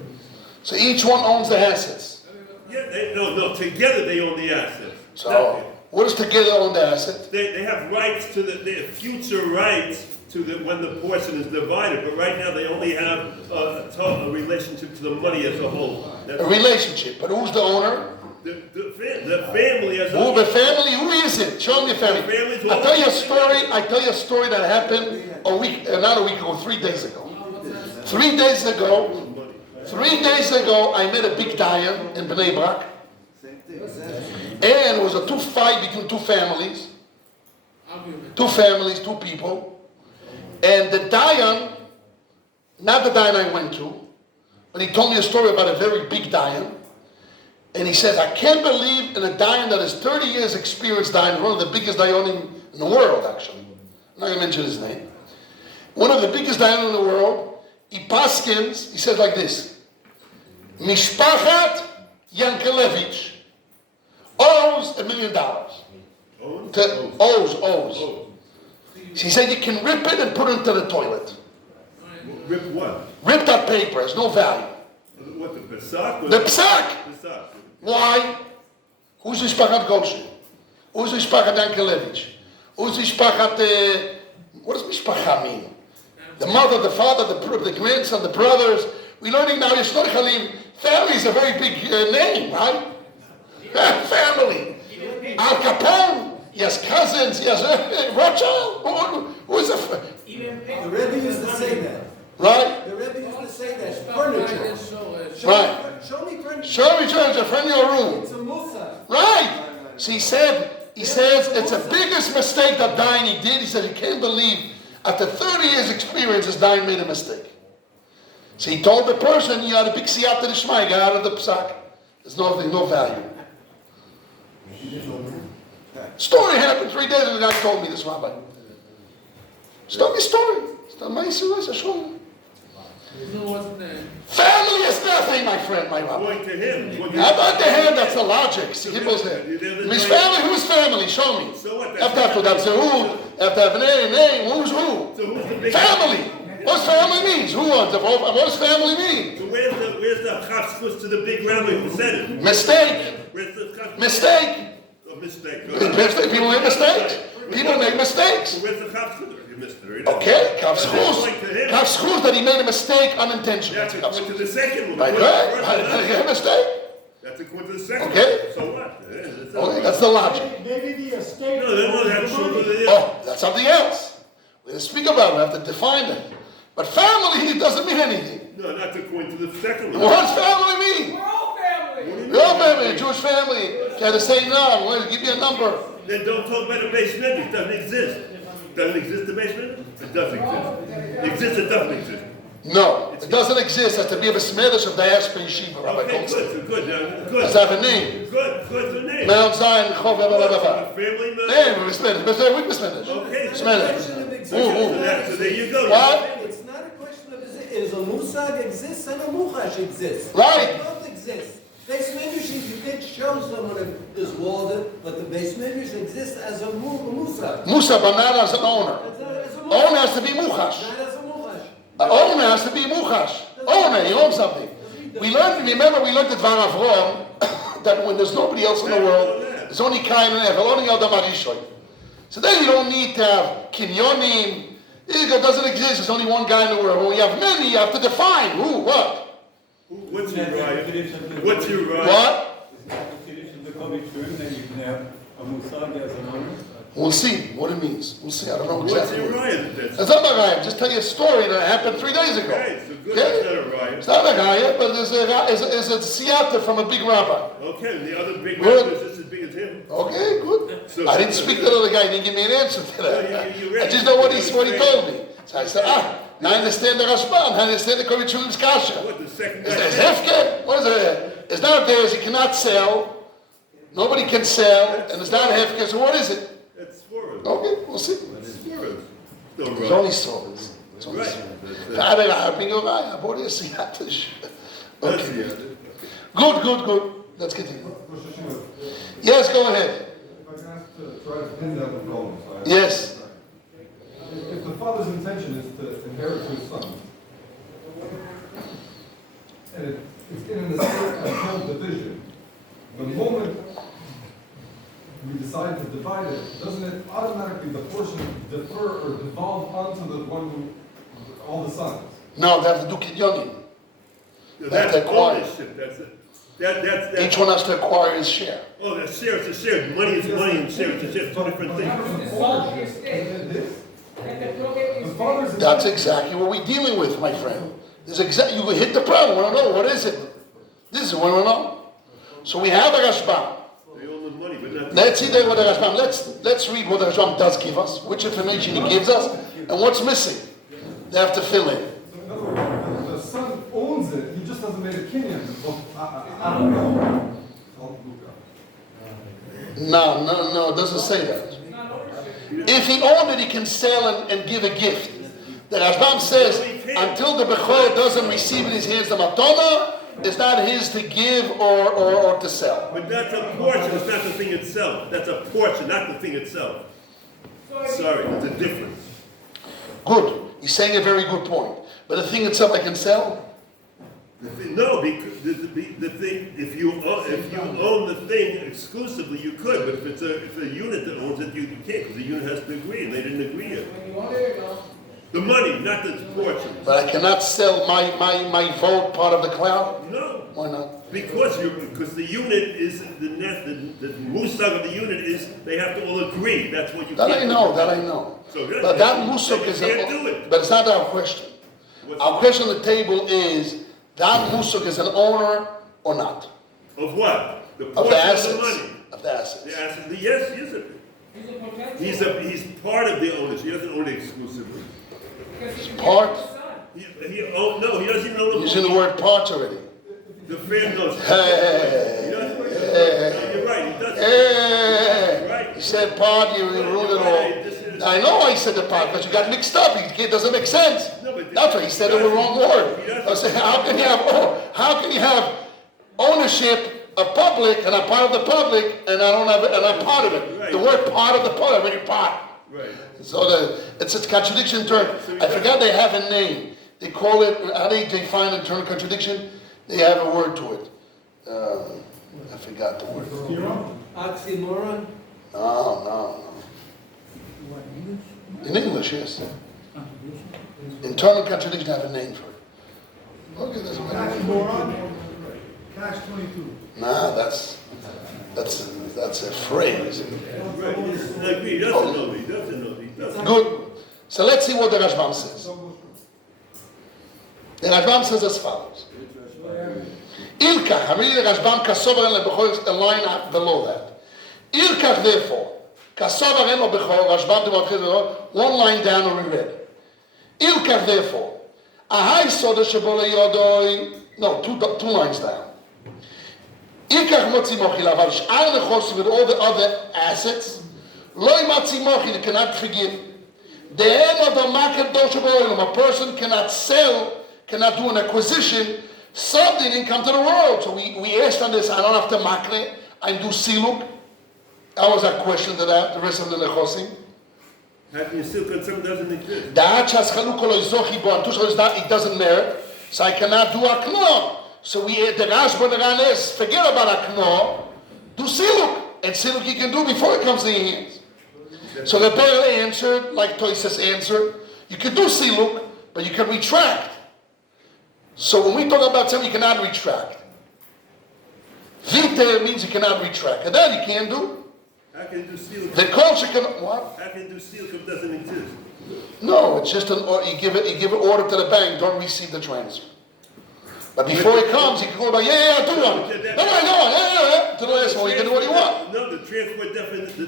So each one owns the assets. Yeah, no, together they own the assets. So what does together own the assets? They have rights to the future rights to when the portion is divided, but right now they only have a relationship to the money as a whole. That's A relationship. But who's the owner? the family as a Who whole. the family? Who is it? Show me a family. I tell you a story that happened not a week ago, 3 days ago. 3 days ago, I met a big dayan in Bnei Brak. And it was a fight between two families. Two people. And the dayan, not the dayan I went to, but he told me a story about a very big dayan. And he says, I can't believe in a dayan that has 30 years experience dayan, one of the biggest dayanim in the world, actually. I'm not going to mention his name. One of the biggest dayanim in the world, he paskins, he says like this, Mishpachat Yankelevich owes $1 million. Owes. He said you can rip it and put it into the toilet. Rip what? Rip that paper, it's no value. What, the psak? The psak! Psak. Why? Who's Mishpachat Goshen? Who's Mishpachat Yankelevich? Who's Mishpachat, what does Mishpacha mean? The mother, the father, the grandson, the brothers. We're learning now, Yeshnoch Halim, family is a very big name, right? Family. Al Capone, he has cousins, he has Rothschild. Who is is a Even The Rebbe used to say that. right? The Rebbe used to say that. Furniture. Right. Show me furniture. Show me furniture from your room. It's a musa. Right. So he says it's the biggest mistake that Dayan did. He said he can't believe after 30 years experience his Dayan made a mistake. So he told the person, you had a big siyata d'shma, get out of the psak. There's no value. Story happened 3 days ago. The guy told me this, Rabbi. Stop his story. Family is nothing, my friend, my Rabbi. Point to him. How about the hand? That's the logic. See, people's head. His family, who's family? Show me. So what? Have to have zehut, have to have a name. Who's who? So who's the big Family. What's family means? Who wants it? What does family mean? So where's the chafskus to the big rabbi who said it? Mistake. Where's the chafskus? Mistake. Oh, mistake. People make mistakes. People make mistakes. So where's the chafskus? You missed it already. Okay, Kavschus that he made a mistake unintentionally. That's according to the second one. Right, right. A mistake. That's according to the second Okay. one. So what? Okay, that's the logic. Maybe the estate. No, that's true. Oh, that's something else. We have to speak about it. We have to define it. But family, it doesn't mean anything. No, not according to the second one. What does family mean? we're all family. Your family, a Jewish family, can to say no. We'll give you a number. Then don't talk about a base medrash. It doesn't exist. Doesn't exist the base medrash? It does exist. It exists, it doesn't exist. No, it doesn't exist. It has to be a besmedesh of diaspora yeshiva, Rabbi Okay, Goldstein. good. Does it have a name? Good the name. Mount Zion, Chov, blah, blah, blah, blah. Family member. Name, besmedesh. Besmedesh, with besmedesh. Okay. Besmedesh. So there you go. What? It's not a question of is a musag exists and a muchash exists. Right. They both exist. Base medrash, you could show someone if this wall, but the base medrash exists as a musag. Musa, but not as an owner. As a Owner has to be muchash. Not as a muchash. The owner has to be muchash. Owner, he owns something. We learned at Dvar Avrom that when there's nobody else in the world, there's only Kain and Evel, only Adam Arishoy. So then you don't need to have kinyonim. It doesn't exist. There's only one guy in the world. When you have many, you have to define who, what. What's your right? What's your right? What? Is that the Kiddush of the Kovic Shurim that you can have a Musag as an owner? We'll see what it means. We'll see. I don't know What's exactly. your what it means. right? That's not a riot. Just tell you a story that happened 3 days ago. Okay, so good. Okay? That's not a riot. It's not a riot, but there's a siyata from a big rabbi. Okay, and the other big Good. rabbi is just as big as him. Okay, good. So- I didn't speak to the other guy. He didn't give me an answer to that. You I just know what he told me. So I said, now I understand the Rashban. I understand the Kovic Shurim's kasha. What, the second Is guy there said? hefker? What is it? It's not theirs. He cannot sell. Nobody can sell, and it's not hefker. So what is it? That's Swarov. Okay, we'll see. That's Swarov. No It's right. only swords. It's only Right. swords. I bought you a siyata. That's Okay. the other. Good. Let's continue. Yes, go ahead. If I can ask to try to pin down the problem. Yes. If the father's intention is to inherit his son, and it's in an estate until division, the moment we decide to divide it, doesn't it automatically the portion defer or devolve onto the one who, all the sons? No, they have to do kinyonim. That's ownership. That's it. That's Each one has to acquire his share. Oh, that's share. It's a share. Money is money, and share is a share. Two different things. This is all the estate. And the probate The is. father's That's exactly what we're dealing with, my friend. You hit the problem. Want to know what is it? This is what we want to know. So we have a Rashbam. They own the money, but not. Let's see what the Rashbam. Let's read what the Rashbam does give us, which information he gives us, and what's missing. They have to fill in. So in other words, the son owns it, he just hasn't made a kinyan. I don't know. No, it doesn't say that. If he owned it, he can sell and give a gift. The Rashbam says, until the Bechor doesn't receive in his hands the matona, it's not his to give or to sell. But that's a portion. It's not the thing itself. That's a portion, not the thing itself. Sorry, there's a difference. Good. He's saying a very good point. But the thing itself I can sell? No, because the thing, if you own the thing exclusively, you could. But if it's a unit that owns it, you can't, because the unit has to agree, and they didn't agree yet. When you own it, The money, not the portion. But I cannot sell my vote part of the cloud? No, Why not? Because the unit is the musag of the unit is they have to all agree. That's what you. That can't I know. do. That I know. So But that musuk is can't do it. but it's not our question. What's Our question on the table is that musuk is an owner or not Of what? The of portion the of assets. the money. Of the assets. The asset. Yes, he is a. He's a potential. He's part of the owners. He doesn't own it exclusively. Because he can Part. get his son. No, he doesn't even own Using the word parts already. The fan knows. Hey, He doesn't. No, you're right. He doesn't. hey. Right. You said part, you ruined it all. I know I said the part, but you got mixed up. It doesn't make sense. No, but That's why he said it the wrong word. I said, how can you have ownership of public and I'm part of the public and I don't have and I'm part of it? Right. The word part of the public, when you're part. Right. So it's a contradiction term. I forgot they have a name. They call it, how do they define the term contradiction? They have a word to it. I forgot the word. Oxymoron? No. In English, yes. Internal contradiction have a name for it. Okay, that's what I mean. Moron? Cash 22. Nah, that's a phrase. Right. He doesn't agree. He doesn't know. He doesn't know. He doesn't. Good. So let's see what the Rashbam says. The Rashbam says as follows. Ilkach, I'm reading the Rashbam, Kasover and Lebechor, a line up below that. Ilkach, therefore, Kasover and Lebechor, Rashbam, one line down and we read. Ilkach, therefore, Ahai Soda Shebole Yodoi, no, two lines down. Ilkach Motzi Mochil, Aval Sh'ar Nechosim, with all the other assets, Loi Motzi Mochil, cannot forgive. The end of the market, a person cannot sell, cannot do an acquisition, something didn't come to the world. So we asked on this, I don't have to makre, I do siluk. That was our question to that, the rest of the nechosim. How can you still when something doesn't exist? It doesn't merit, so I cannot do akno. So we the Rashba the Ranes, forget about akno, do siluk. And siluk you can do before it comes to your hands. So the Be'er answered, like Toyses answered, you can do siluk, but you can retract. So when we talk about something, you cannot retract. Viter means you cannot retract. And that you can't do. How can you do seal? The culture can, what? How can you do seal if it doesn't exist? No, it's just you give an order to the bank, don't receive the transfer. But before it comes, you can go about, yeah, do one. No, to the last one, you can do what you want. No, the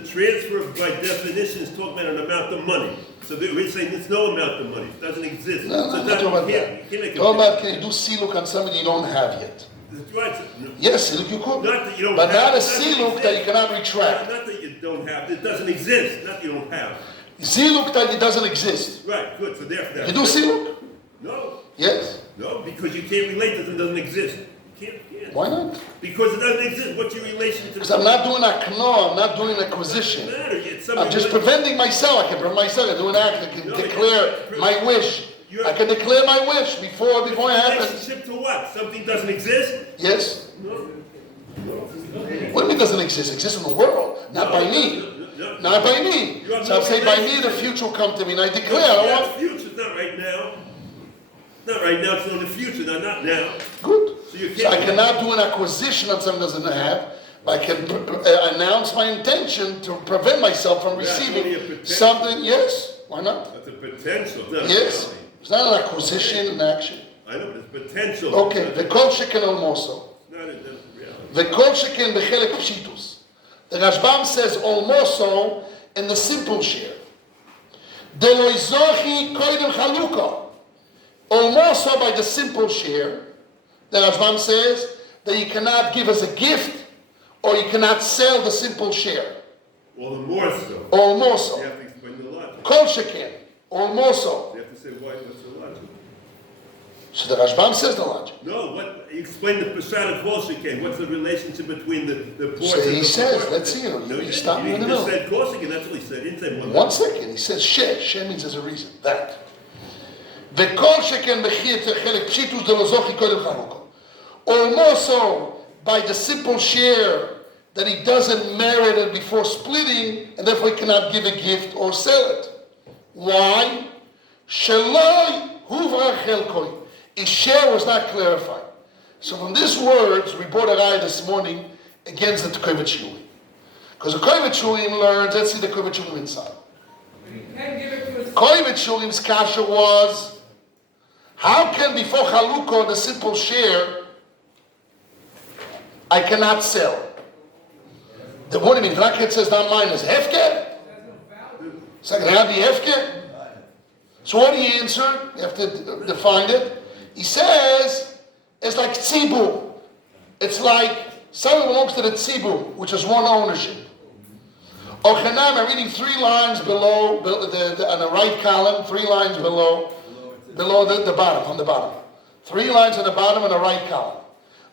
transfer by definition is talking about an amount of money. So we're saying there's no amount of money. It doesn't exist. No, so I'm not talking about that. Talking about can you do siluk on something you don't have yet? That's right. No. Yes, siluk you could. Not that you don't but have. not a siluk that you cannot retract. Not that you don't have. It doesn't exist. Not that you don't have. Siluk that it doesn't exist. Right, good. So therefore. You do siluk? No. Yes. No, because you can't relate to it doesn't exist. You can't. Why not? Because it doesn't exist. What's your relation to? Because I'm not doing a kno, I'm not doing an acquisition. It doesn't matter. It's I'm just preventing myself. I can prevent myself. I do an act. I can declare my wish. I can declare my wish before it happens. Relationship to what? Something doesn't exist? Yes. No. What do you mean doesn't exist? It exists in the world, not by me. Not by me. So I'm saying by me the future will come to me and I declare. The future, not right now. Not right now, it's in the future, not now. Good. So So I cannot do an acquisition on something that doesn't have. But I can announce my intention to prevent myself from receiving something. Yes. Why not? That's a potential. It's not Yes. reality. It's not an acquisition, an action. I know, but it's potential. Okay. V'kol sheken almoso. Not in reality. V'kol sheken b'chelek pshitus. The Rashbam says almoso in the simple share. Delo izochi koidem chaluka. Also by the simple share, the Rashbam says that you cannot give as a gift or you cannot sell the simple share. All the more so. Also. You have to explain the logic. Kol sheken. Also. You have to say what's the logic. So the Rashbam says the logic. No, what explain the Peshat of Korshiken. What's the relationship between the portion? So he says, let's see, he stop me in the middle. He said Korshiken, that's what he said. He didn't say one. 1 second, he says share. Share means there's a reason. That. וכל שכן מחיר חלק פשיטוס דלא זוכי קודם חנוכה. Or more so by the simple share that he doesn't merit it before splitting and therefore he cannot give a gift or sell it. Why? שלא הוברא חלקוי. His share was not clarified. So from these words, we brought a raya this morning against the Kovet Shulim. Because the Kovet Shulim learns, let's see the Kovet Shulim inside. Kovet Shulim's kasha was, how can before Chalukah, the simple share, I cannot sell? The what do you mean? Raket says not mine is hefker. So can I be hefker? So what do you answer? You have to define it. He says it's like tzibur. It's like something belongs to the tzibur, which is one ownership. Ochanam, I'm reading 3 lines below, on the right column, 3 lines below the bottom, on the bottom. 3 lines on the bottom and the right column.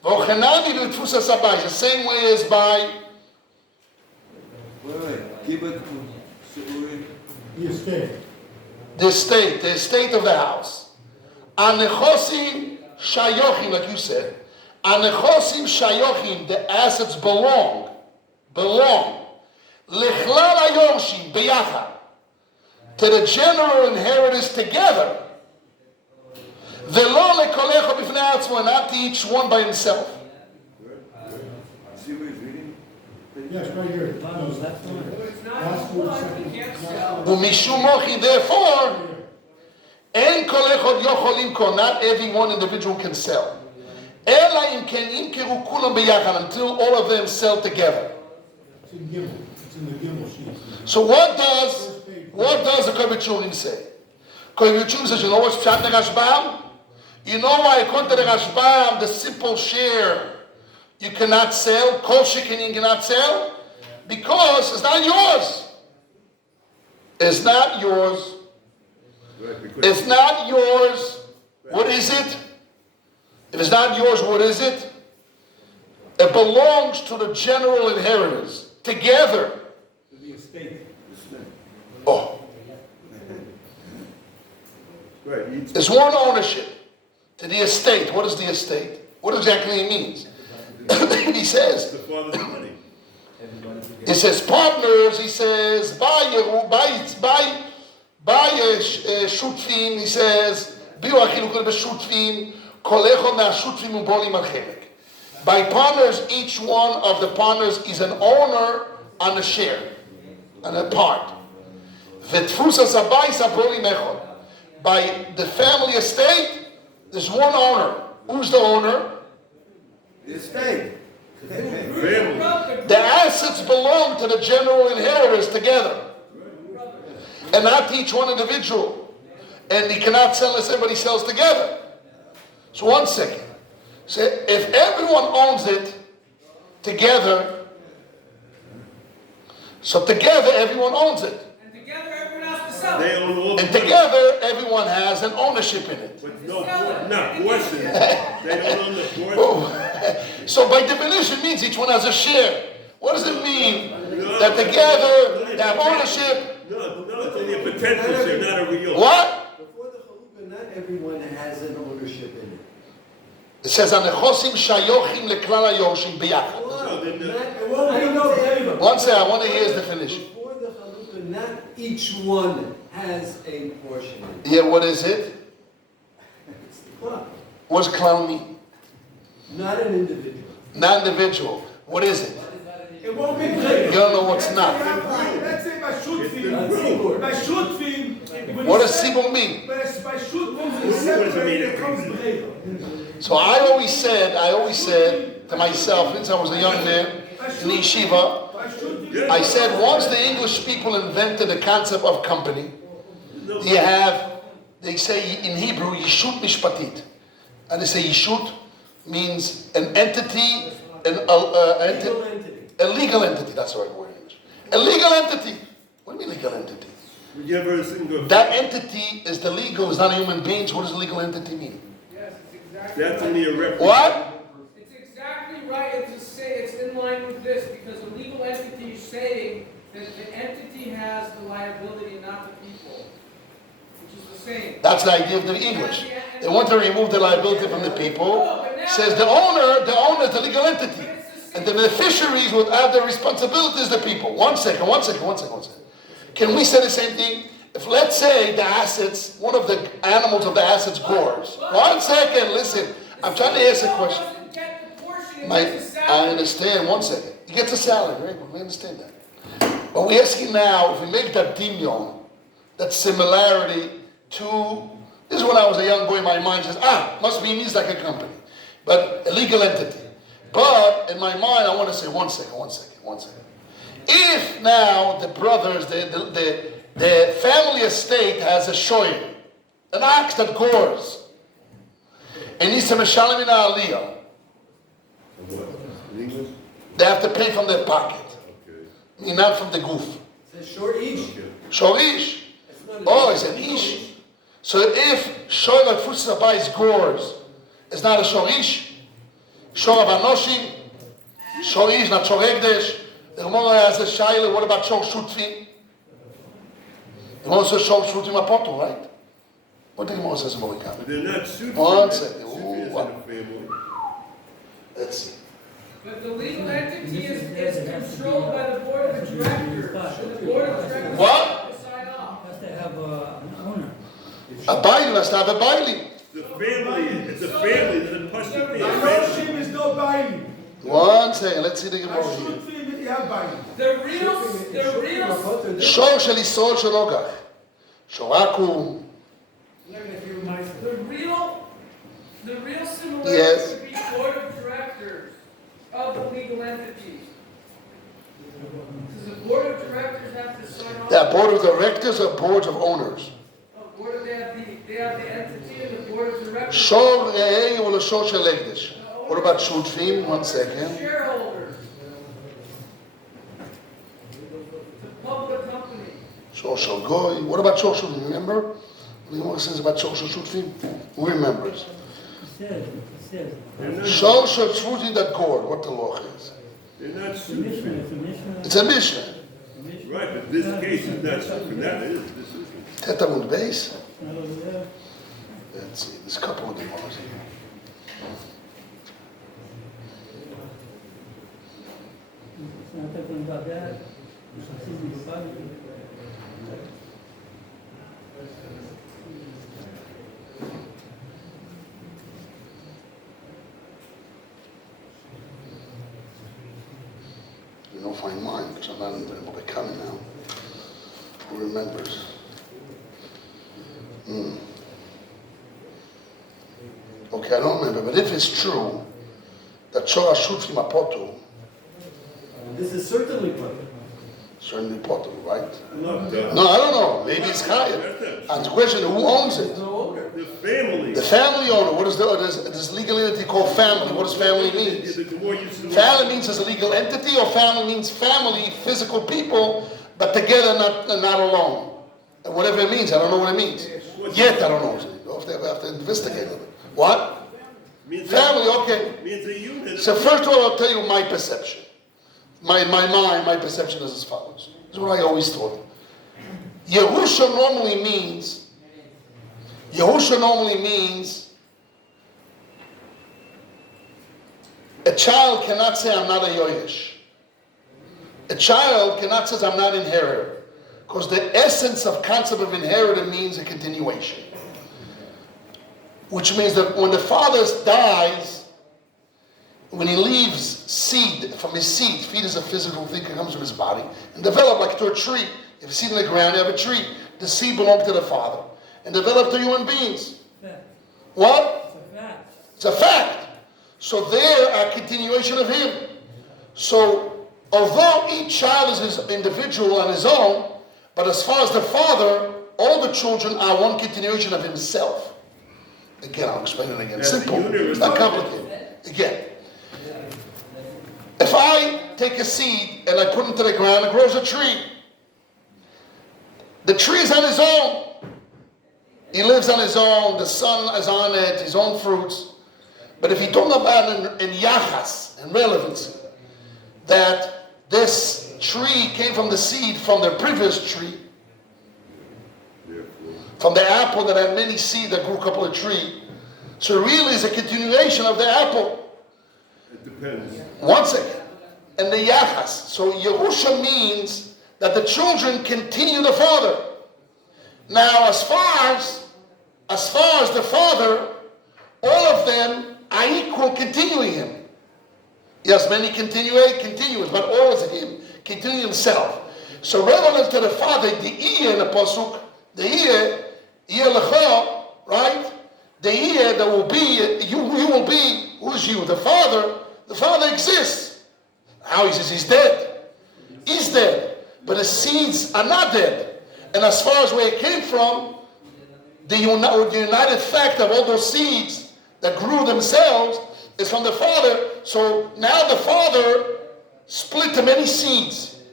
Ochanami b'tfusa sabay, the same way as by The estate. the estate of the house. Anechosim shayochim, like you said. Anechosim shayochim, the assets belong. Lechlal hayorshim beyachad, to the general inheritors together. Velo lekolecho b'fnei atzmo, not to each one by himself. See what he's reading? Yes, right here. No, But it's not one, you can't sell. Umishum mochi, therefore, en kolechot yocholim kol, not every one individual can sell. Ela im ken imkeru kulam beyachad, until all of them sell together. It's in Gimel. It's in the Gimel sheet. So what does the Kovet Shulim say? Kovet Shulim says, you know what's Pshat Rashbam? You know why according to the Rashbam, the simple share you cannot sell, kol shekin you cannot sell? Because it's not yours. It's not yours. It's not yours. What is it? If it's not yours, what is it? It belongs to the general inheritors. Together. The estate. Oh. Right. It's one ownership to the estate. What is the estate? What exactly it means? He says, The father's money. it says partners, he says, buy shutfim, he says, biu achilukul b'shutfim, kolecho me'ashutfim ubolim al chelek. By partners, each one of the partners is an owner on a share, on a part. V'tfusas habayis habolim echad. By the family estate, there's one owner. Who's the owner? The estate. Family. The assets belong to the general inheritors together. And not to each one individual. And he cannot sell unless everybody sells together. So one second. So if everyone owns it together, so together everyone owns it. And together everyone has to sell They it. own all the And money. together everyone has an ownership in it. But no, not portions. They don't own the portions. So by definition it means each one has a share. What does it mean? That together they have ownership. No, it's only a potential share, not a real. What? Before the Chalukah, not everyone has an ownership in it. It says, "Anechosim shayochim leklal hayoshim biyachad." No, then It won't be no favor. One second, I want to hear his definition. Before the Chalukah, not each one has a portion in it. Yeah, what is it? It's the club, What's klal mean? not an individual. Not individual. What is it? It won't be You favor. don't know what's not. Let's say by It's shutfim. By shutfim. What does sibum mean? By shutfim, it's separated, it comes favor. So I always said to myself, since I was a young man in yeshiva, By shutfim. I said once the English people invented the concept of company, they say in Hebrew, yishut mishpatit. And they say yishut means an entity, Legal entity. a legal entity. That's the right word in English. A legal entity. What do you mean legal entity? would you ever think of That entity is the legal, is not a human being. So what does a legal entity mean? Yes, it's exactly that's right. only a reference. What? It's exactly right. It's in line with this because a legal entity is saying that the entity has the liability, not the people, which is the same. That's the idea of the English. They want to remove the liability from the people. Says the owner is the legal entity. And the beneficiaries would have the responsibilities the people. One second. Can we say the same thing? If let's say the assets, one of the animals of the assets gores. 1 second, listen. I'm trying to ask a Saul question. doesn't get the portion, he My, gets the I salary. understand, one second. He gets a salary, right? We understand that. But we're asking now, if we make that dimyon, that similarity to, this is when I was a young boy, my mind says, must be means like a company, but a legal entity. But in my mind, I want to say, one second. If now the brothers, the family estate has a shoyer, an ox that gores, and needs to meshalim in aliyah, What? In English? they have to pay from their pocket, Okay. not from the goof. It's a short each. Okay. Shorish. It's not Oh, it's an ish. So if shoy like fruits buys gores, it's not a shorish. Shor avanoshim, shorish, not shoregdesh. The Gemara has a shaila. What about shor shutfim? The Gemara says shor shutfim apoto, right? What the Gemara says about But they're not suited. One second. Suited as in What? a family. Let's see. But the legal entity is controlled by the board of directors. And the board of directors What? has to sign off. Has to have an owner. A bailing has to have a bailing. The family, it's a family, there's a pashut I thing. know shim is no binding. One second. Let's see the I Gemara here. should think that you have binding. The real, Shor shel Yisrael shelogach. Shoraku. the real similarity Yes. would be board of directors of the legal entities. Does the board of directors have to sign off? That board of directors or boards of owners? They have the entity and the board of directors. Shor re'ei or shor shel ekdesh. What about shutfim? One second. Shareholders. It's a public company. Shor shel goy. What about shor shel? Remember? The Gemara says about shor shel shutfim. Who remembers? It says. Shor shel shutfim that gored. What the law is? They're not It's a suited. mission, it's a mission. It's a mission. Right, but this case is not suited, that is, this isn't. Tetamud base. Yeah. Let's see. There's a couple of Gemaras here. It's not talking about that. It's talking about it. You don't find mine because I'm not even able to come now. Who remembers? Okay, I don't remember, but if it's true that Shor Shutfim Apoto, This is certainly public. certainly Poto, right? No, No, I don't know. Maybe it's Chayim. And the question: who owns it? No owner. the family. The family owner. What is this legal entity called family? What does family mean? The more you see- Family means as a legal entity, or family means family, physical people, but together, not alone. And whatever it means, I don't know what it means. Yet I don't know. I'll have to investigate it. What? Means Family, okay. Means a unit. So first of all, I'll tell you my perception. My mind, my perception is as follows. This is what I always thought. Yehusha normally means a child cannot say I'm not a yoyesh. A child cannot say I'm not inheritor. Because the essence of concept of inheritor means a continuation. Which means that when the father dies, when he leaves seed from his seed, feed is a physical thing that comes from his body, and develop like to a tree. If you seed in the ground, you have a tree. The seed belonged to the father and developed to human beings. Fact. What? It's a fact. It's a fact. So they're a continuation of him. So although each child is his individual on his own, but as far as the father, all the children are one continuation of himself. Again, I'll explain it again. That's Simple. the universe. It's not complicated. Again. If I take a seed and I put it into the ground, it grows a tree. The tree is on his own. He lives on his own. The sun is on it. His own fruits. But if you talk about in yachas, in relevancy, that this tree came from the seed from the previous tree, from the apple that had many seeds that grew a couple of trees. So it really is a continuation of the apple. It depends. One second. And the yachas. So Yehusha means that the children continue the father. Now as far as the father, all of them are equal, continuing him. Yes, many continuous, but all is him, continuing himself. So relevant to the Father, the ear in the pasuk, the ear lecha, right? The ear that will be, you will be, who is you? The Father exists. How he says he's dead. He's dead, but the seeds are not dead. And as far as where it came from, the united fact of all those seeds that grew themselves is from the Father. So now the Father split to many seeds.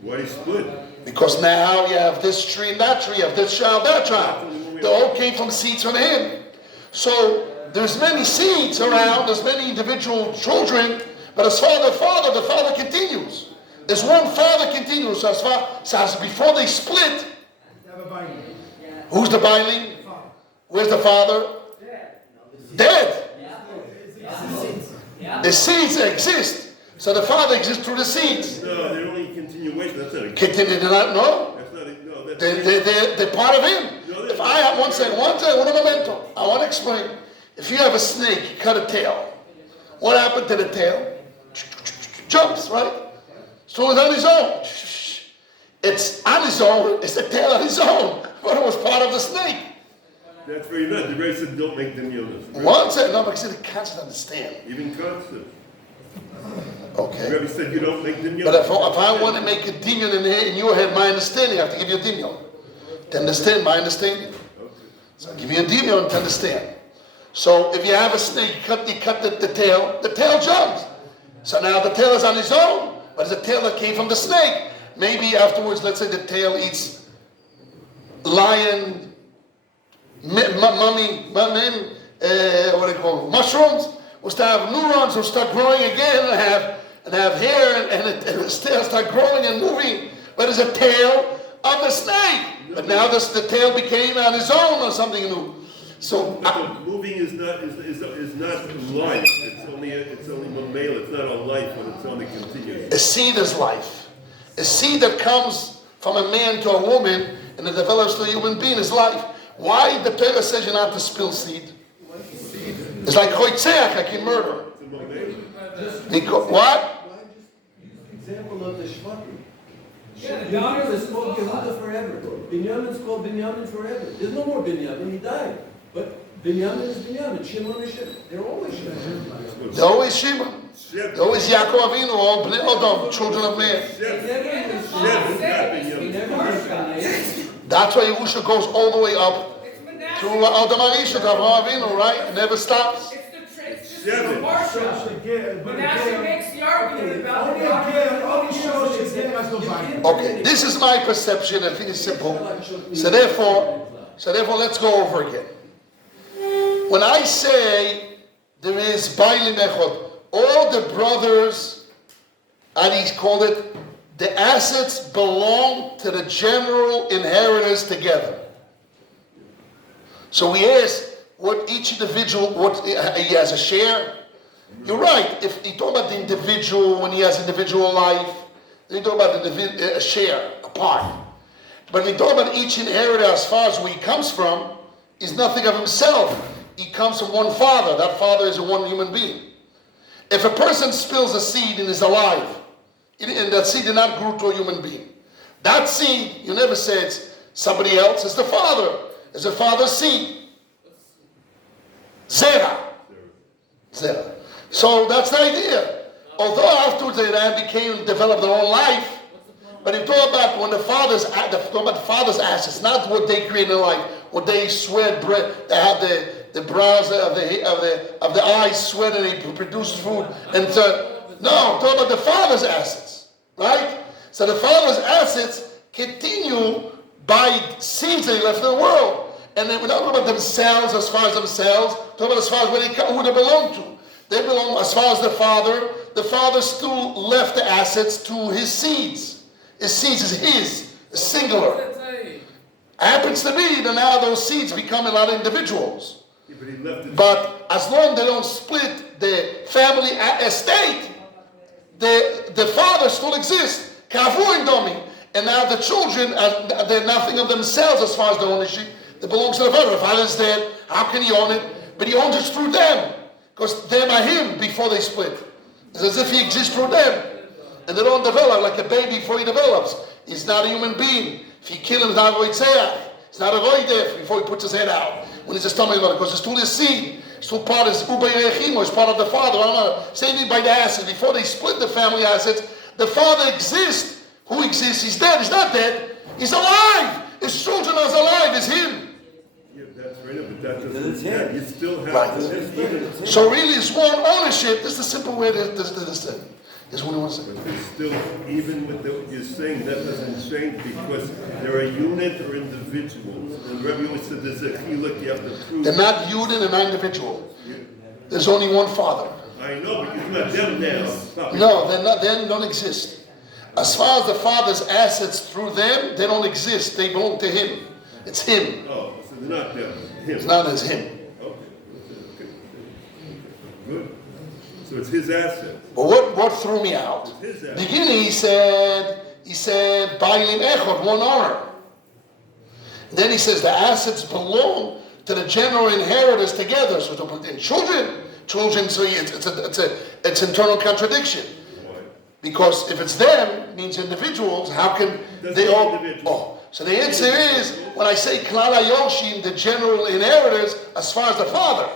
Why did he split? Because now you have this tree and that tree, you have this child, that child. They all came from seeds from him. So there's many seeds around, there's many individual children, but as far as the Father continues. There's one Father continues. So as before they split, who's the binding? Where's the Father? Dead. The seeds exist. So the Father exists through the seeds. No, they're only a continuation. That's not a Continue, no? That's not a, no, that's They're part of him. No, If I have one memento, I want to explain. If you have a snake, you cut a tail. What happened to the tail? Jumps, right? So it's on his own. It's on his own. It's the tail on his own. But it was part of the snake. That's very bad. The Rebbe said don't make them illness. One said, no, because the can't understand. Even constant. The Okay. Rebbe said you don't make them But illness. if I want to make a dimion in your head, my understanding, I have to give you a dimion. To understand my understanding. So I give you a dimion to understand. So if you have a snake, you cut the tail jumps. So now the tail is on his own, but it's a tail that came from the snake. Maybe afterwards, let's say the tail eats lion, what do you call them? Mushrooms. Will start have neurons, will start growing again and have hair and the tail start growing and moving. But it's a tail of the snake. But now the tail became on his own or something new. So But moving is not life. It's only one male. It's not a life, but it's only continuous. a seed is life. A seed that comes from a man to a woman and it develops to a human being is life. Why the Torah says you're not to spill seed? It's like choitzeach, like in murder. Because, what? Example of the shvatim. Yeah, the Yehuda dominance is called is Yehuda forever. Binyamin is called Binyamin forever. There's no more Binyamin. He died. But Binyamin is Binyamin. Shimon is Shimon. They're always Shimon. They're always Shimon. They're always Yaakov Avinu, all Bnei Odom, children of man. That's why Yerusha goes all the way up to Adam Arisha, to Avraham Avinu, right? It never stops. It's the Marsha. Manasseh makes the argument about Okay, this is my perception. I think it's simple. So therefore, let's go over again. When I say there is Bailim Echod, all the brothers, and he called it, the assets belong to the general inheritors together. So we ask what each individual, what he has a share. You're right. If you talk about the individual, when he has individual life, then you talk about a share, a part. But when you talk about each inheritor as far as where he comes from, is nothing of himself. He comes from one father. That father is a one human being. If a person spills a seed and is alive, and that seed did not grow to a human being, that seed, you never say it's somebody else, it's the father. It's the father's seed. Zera. So that's the idea. Although afterwards they then developed their own life, but you talk about when the father's assets, not what they create in life, what they sweat, bread, they have the brows of the eyes sweat and they produce food. And so, no, talk about the father's assets, right? So the father's assets continue by seeds that he left in the world. And then we're not talking about themselves as far as themselves, talking about as far as who they belong to. They belong as far as the father still left the assets to his seeds. His seeds is his, singular. Happens to be that now those seeds become a lot of individuals. But as long as they don't split the family estate, the father still exists. Kavu and Domi. And now the children, they're nothing of themselves as far as the ownership. It belongs to the father. The father is dead. How can he own it? But he owns it through them. Because they're by him before they split. It's as if he exists through them. And they don't develop like a baby before he develops. He's not a human being. If you kill him, he's not a roitzeach. He's not a roidef before he puts his head out. When he's a stomach mother, because it's still his seed. It's still part of his ubayechimo, it's part of the father. I don't know. Same thing by the assets. Before they split the family assets, the father exists. Who exists? He's dead. He's not dead. He's alive. His children are alive. It's him. Yeah, that's right, but that doesn't, yeah, you still have Right. to, So really, it's one ownership. This is the simple way to this thing. Is what he wants to say. but it's still, even with what you're saying, that doesn't change because they're a unit or individuals. And Rabbi always said there's a chiluk you have to prove. They're not unit and not individual. There's only one father. I know, but you're not them now. Stop. No, they're not. They don't exist. As far as the father's assets through them, they don't exist. They belong to him. It's him. Oh, so they're not them. Him. It's not as him. Okay. Good. So it's his asset. But what threw me out? It's his asset. Beginning, he said, Bailim Echad, one honor. Then he says the assets belong to the general inheritors together. So don't put in children. So it's internal contradiction. Why? Because if it's them, means individuals, how can That's they not all... individual. Oh, so the answer is, when I say Klala Yoshim, the general inheritors, as far as the father,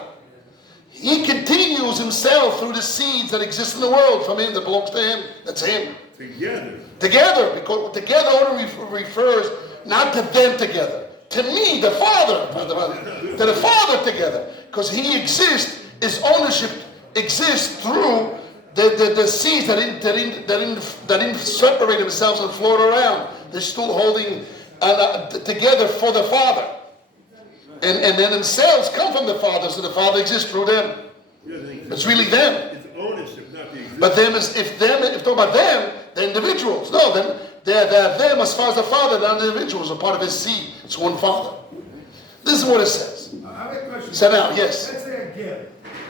he continues himself through the seeds that exist in the world from him, that belongs to him. That's him. Together. Together, because together only refers not to them together, to me, the father, to the father together, because he exists. His ownership exists through the seeds that didn't separate themselves and float around. They're still holding together for the father, and then themselves come from the father, so the father exists through them. It's really them. It's ownership, not the existence. But them is if talking about them, they're individuals. No, then they're them as far as the father, they're not individuals, are part of his seed. It's one father. This is what it says. I have a question. So now, yes. Let's say a ger.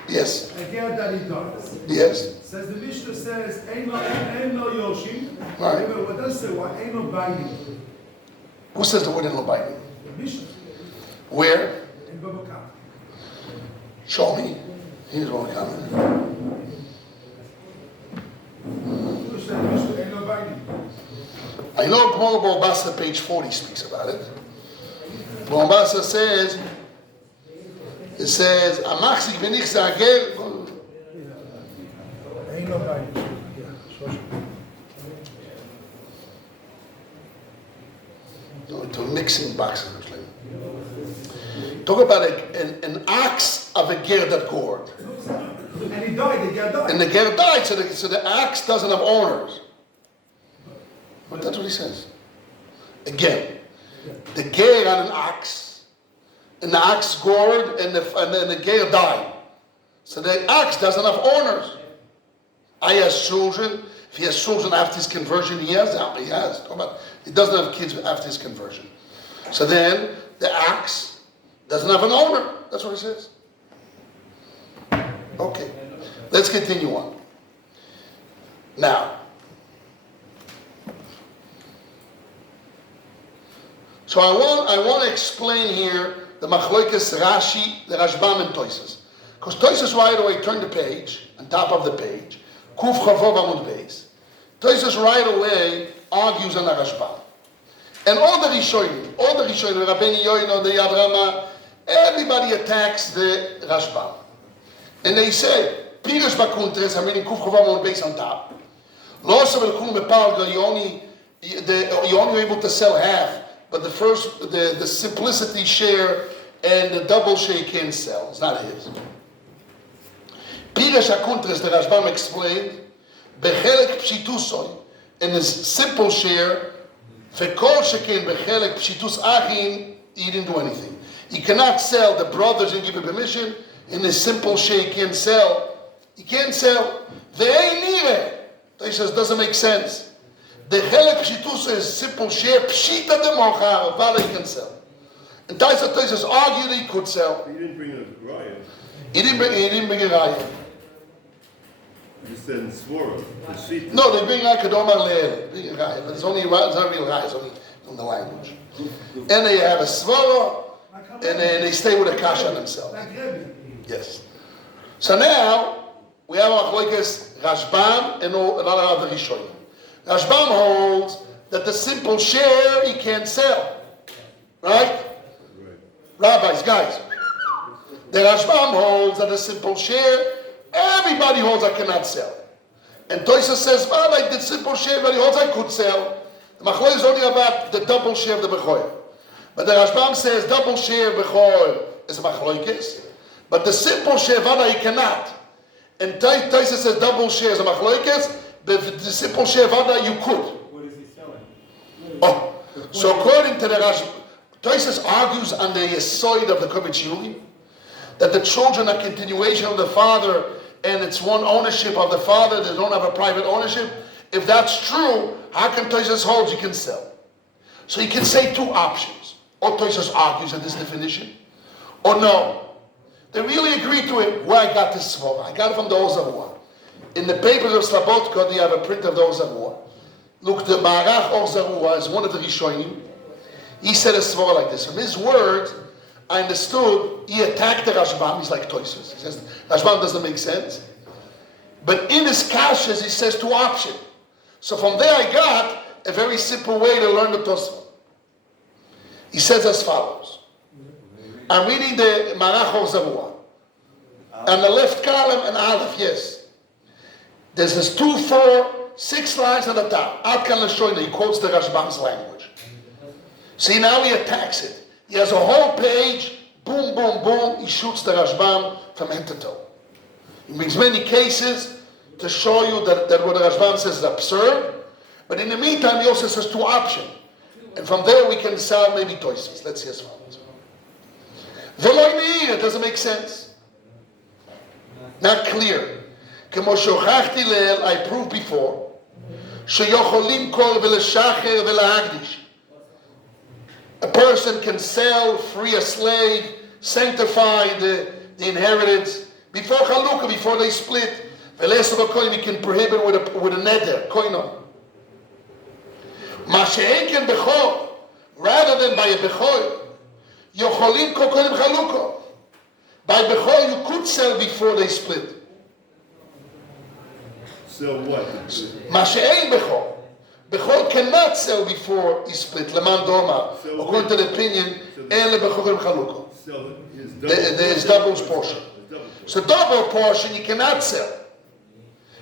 Yes. A ger that he does. Yes. Says the Mishnah says, Ein no yoshim. Right. What does it say? What? Ein no binding. Who says the word in Lobaim? The Mishnah. Where? In Baba Kama. Show me. Here's what we're coming. Mishnah, Ein no binding. I know Paul Bombasa, page 40, speaks about it. Bombasa says, Amaxik v'nich zagel. Ein no binding. To mixing boxes. Talk about an ox of a ger that gored. And he died, the ger died. And the ger died, so the ox doesn't have owners. But that's what he says. Again, the ger on an ox, and the ox gored, and then the ger died. So the ox doesn't have owners. I has children. If he has children after his conversion, he has. He has. He doesn't have kids after his conversion. So then the ox doesn't have an owner. That's what it says. Okay, let's continue on. Now, so I want to explain here the machloikas Rashi, the Rashbam, and Toises. Because Toises right away turn the page, on top of the page, Kuf Chavov Amud Beis. Toises right away argues on the Rashbam. And all the Rishonim, the Rabbeinu Yoino, the Yad Rama, everybody attacks the Rashbam. And they say, Pirush Bakuntres, I'm reading Kuf Chavov Amud Beis on top. Lo Savel Kum Bepalga, you only able to sell half. But the simplicity share and the double share you can't sell. It's not his. Pirush Hakuntres, the Rashbam explained, Bechelek Pshitusoy, in his simple share, Fekol Shekin Bechelek Pshitus Achin, he didn't do anything. He cannot sell, the brothers didn't give him permission, in his simple share he can't sell. He can't sell. They ain't near. He says, doesn't make sense. The Chelek Pshitus is simple share, Pshita de Mochar, Vala he can sell. And Taisus argued he could sell. He didn't bring a riot. He didn't bring a riot. He said in Svora. No, they bring Akadomar Le'el. Bring a riot, but it's not real riot, it's only from the language. And they have a Svora, and then they stay with a Kasha themselves. Yes. So now, we have Machlokes Rashbam and another other Rishonim. Rashbam holds that the simple share he can't sell. Right? Rabbis, guys. The Rashbam holds that the simple share, everybody holds I cannot sell. And Toysa says, well, like the simple share, everybody holds I could sell. The Machlokes is only about the double share of the Bechoyer. But the Rashbam says double share Bechoyer is a Machlokes. But the simple share, Vada, he cannot. And Toysa says double share is a Machlokes, but the simple share, Vada, you could. What is he selling? Oh, so according to the Rashbam, Toysa argues on the Yesoid of the Kovitz Yulim, that the children are continuation of the father and it's one ownership of the father, they don't have a private ownership. If that's true, how can Toysa hold you can sell? So you can say two options. Or Toysa argues at this definition, or no. They really agree to it. Where I got this svara, I got it from the Ozavua. In the papers of Slabotka, they have a print of the Ozavua. Look, the Marach Ozavua is one of the Rishonim. He said a svara like this. From his words, I understood he attacked the Rashbam. He's like Toysus. He says Rashbam doesn't make sense. But in his kashas, he says two options. So from there I got a very simple way to learn the Tosfot. He says as follows. I'm reading the Marach Ozavua. On the left column, an aleph, yes. There's this 2, 4, 6 lines on the top. Ad kan l'shoyna, he quotes the Rashbam's language. See, now he attacks it. He has a whole page, boom, boom, boom, he shoots the Rashbam from head to toe. He brings many cases to show you that what the Rashbam says is absurd, but in the meantime he also says two options. And from there we can solve maybe Toysus. Let's see as follows. Veloini, it doesn't make sense. Not clear. Kemo shochachti leel, I proved before, sheyocholim kol v'leshacher v'lahagdish. A person can sell, free a slave, sanctify the inheritance before Chalukah, before they split. He can prohibit with a neder, koino. Masha'enken bechor, rather than by a bechor, yocholim kokolim Chalukah. By bechor you could sell before they split. So what? Masha'en bechor. Bechor cannot sell before he split. Leman Doma, according to the opinion, and lebechorim Chalukah. So his double portion. So double portion you cannot sell.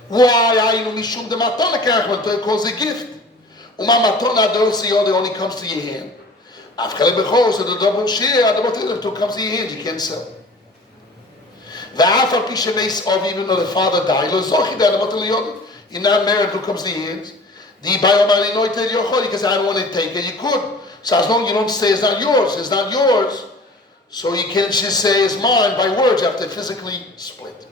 Why? Ainu mishum de matona kachman calls a gift. Uma matona the only comes to your hand. After bechor, so the double share, the matona comes to your hand, you can't sell. The afal pishameis of even though the father died, lo zochi da the matona you're not married, who comes to your hands? The biomani noited yochori because I don't want to take it. You could. So as long as you don't say it's not yours, it's not yours. So you can't just say it's mine by words. You have to physically split.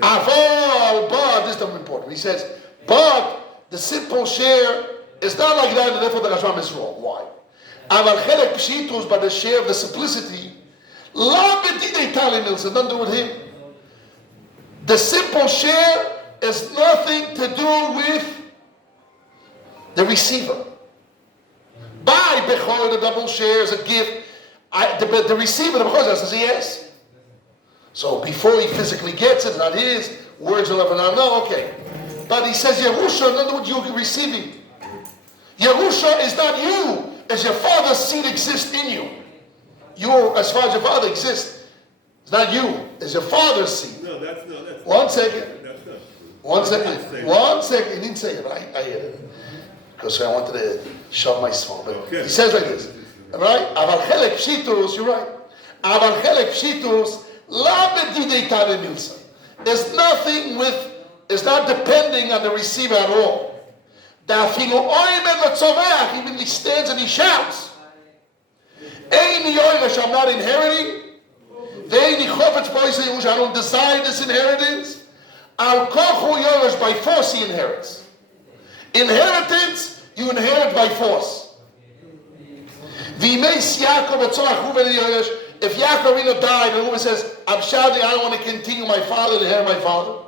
Aval, but this is important. He says, but the simple share is not like that, and therefore the Rashbam is wrong. Why? Aval chelek pshitus, but the share of the simplicity, la bedidei tali milsa, nothing to do with him. The simple share is nothing to do with the receiver. Buy bechor, the double share is a gift. The receiver, the bechor says yes. So before he physically gets it, not his, words will never know, okay. But he says Yerusha, not what you're receiving. Yerusha is not you, as your father's seed exists in you. You, as far as your father exists, it's not you, it's your father's seed. No, that's not. One second. That's not true. One second. He didn't say it, but I heard it. Because I wanted to shove my small. But okay. He says like this. Right? Aval chelek pshitus, you're right. Aval chelek pshitus, la bedidei tane milsa. There's nothing with, it's not depending on the receiver at all. Even he stands and he shouts. I'm not inheriting. I don't desire this inheritance. By force he inherits. Inheritance, you inherit by force. If Yaakov died, and Reuben says, I'm shouting, I don't want to continue my father to inherit my father.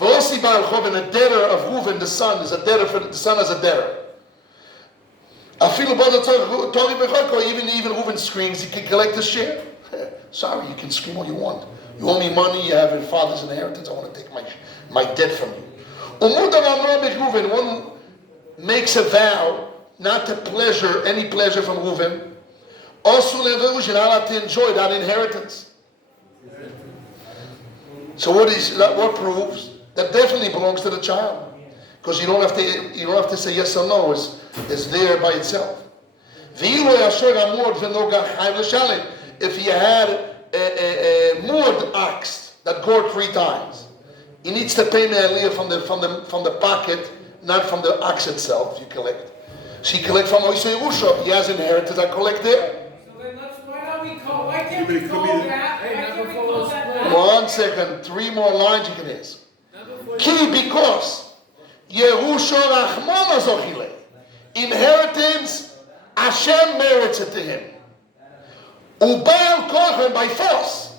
A debtor of Reuben, the son, is a debtor for the son as a debtor. Even Reuben screams, he can collect his share. Sorry, you can scream all you want. You owe me money, you have your father's inheritance, I want to take my debt from you. One makes a vow not to pleasure any pleasure from Reuven. Also, you're not allowed to enjoy that inheritance. So what proves that definitely belongs to the child, because you don't have to say yes or no. It's there by itself. If you had a mud ox that gored 3 times, he needs to pay me a from the pocket, not from the ox itself. You collect. So you collect from Moshe Yerusha. He has inheritance. I collect there. Why can't we call that? One second, 3 more lines you can ask. Because Yerusha Rachmana Zochile, inheritance, Hashem merits it to him. Ubal Kochen by force.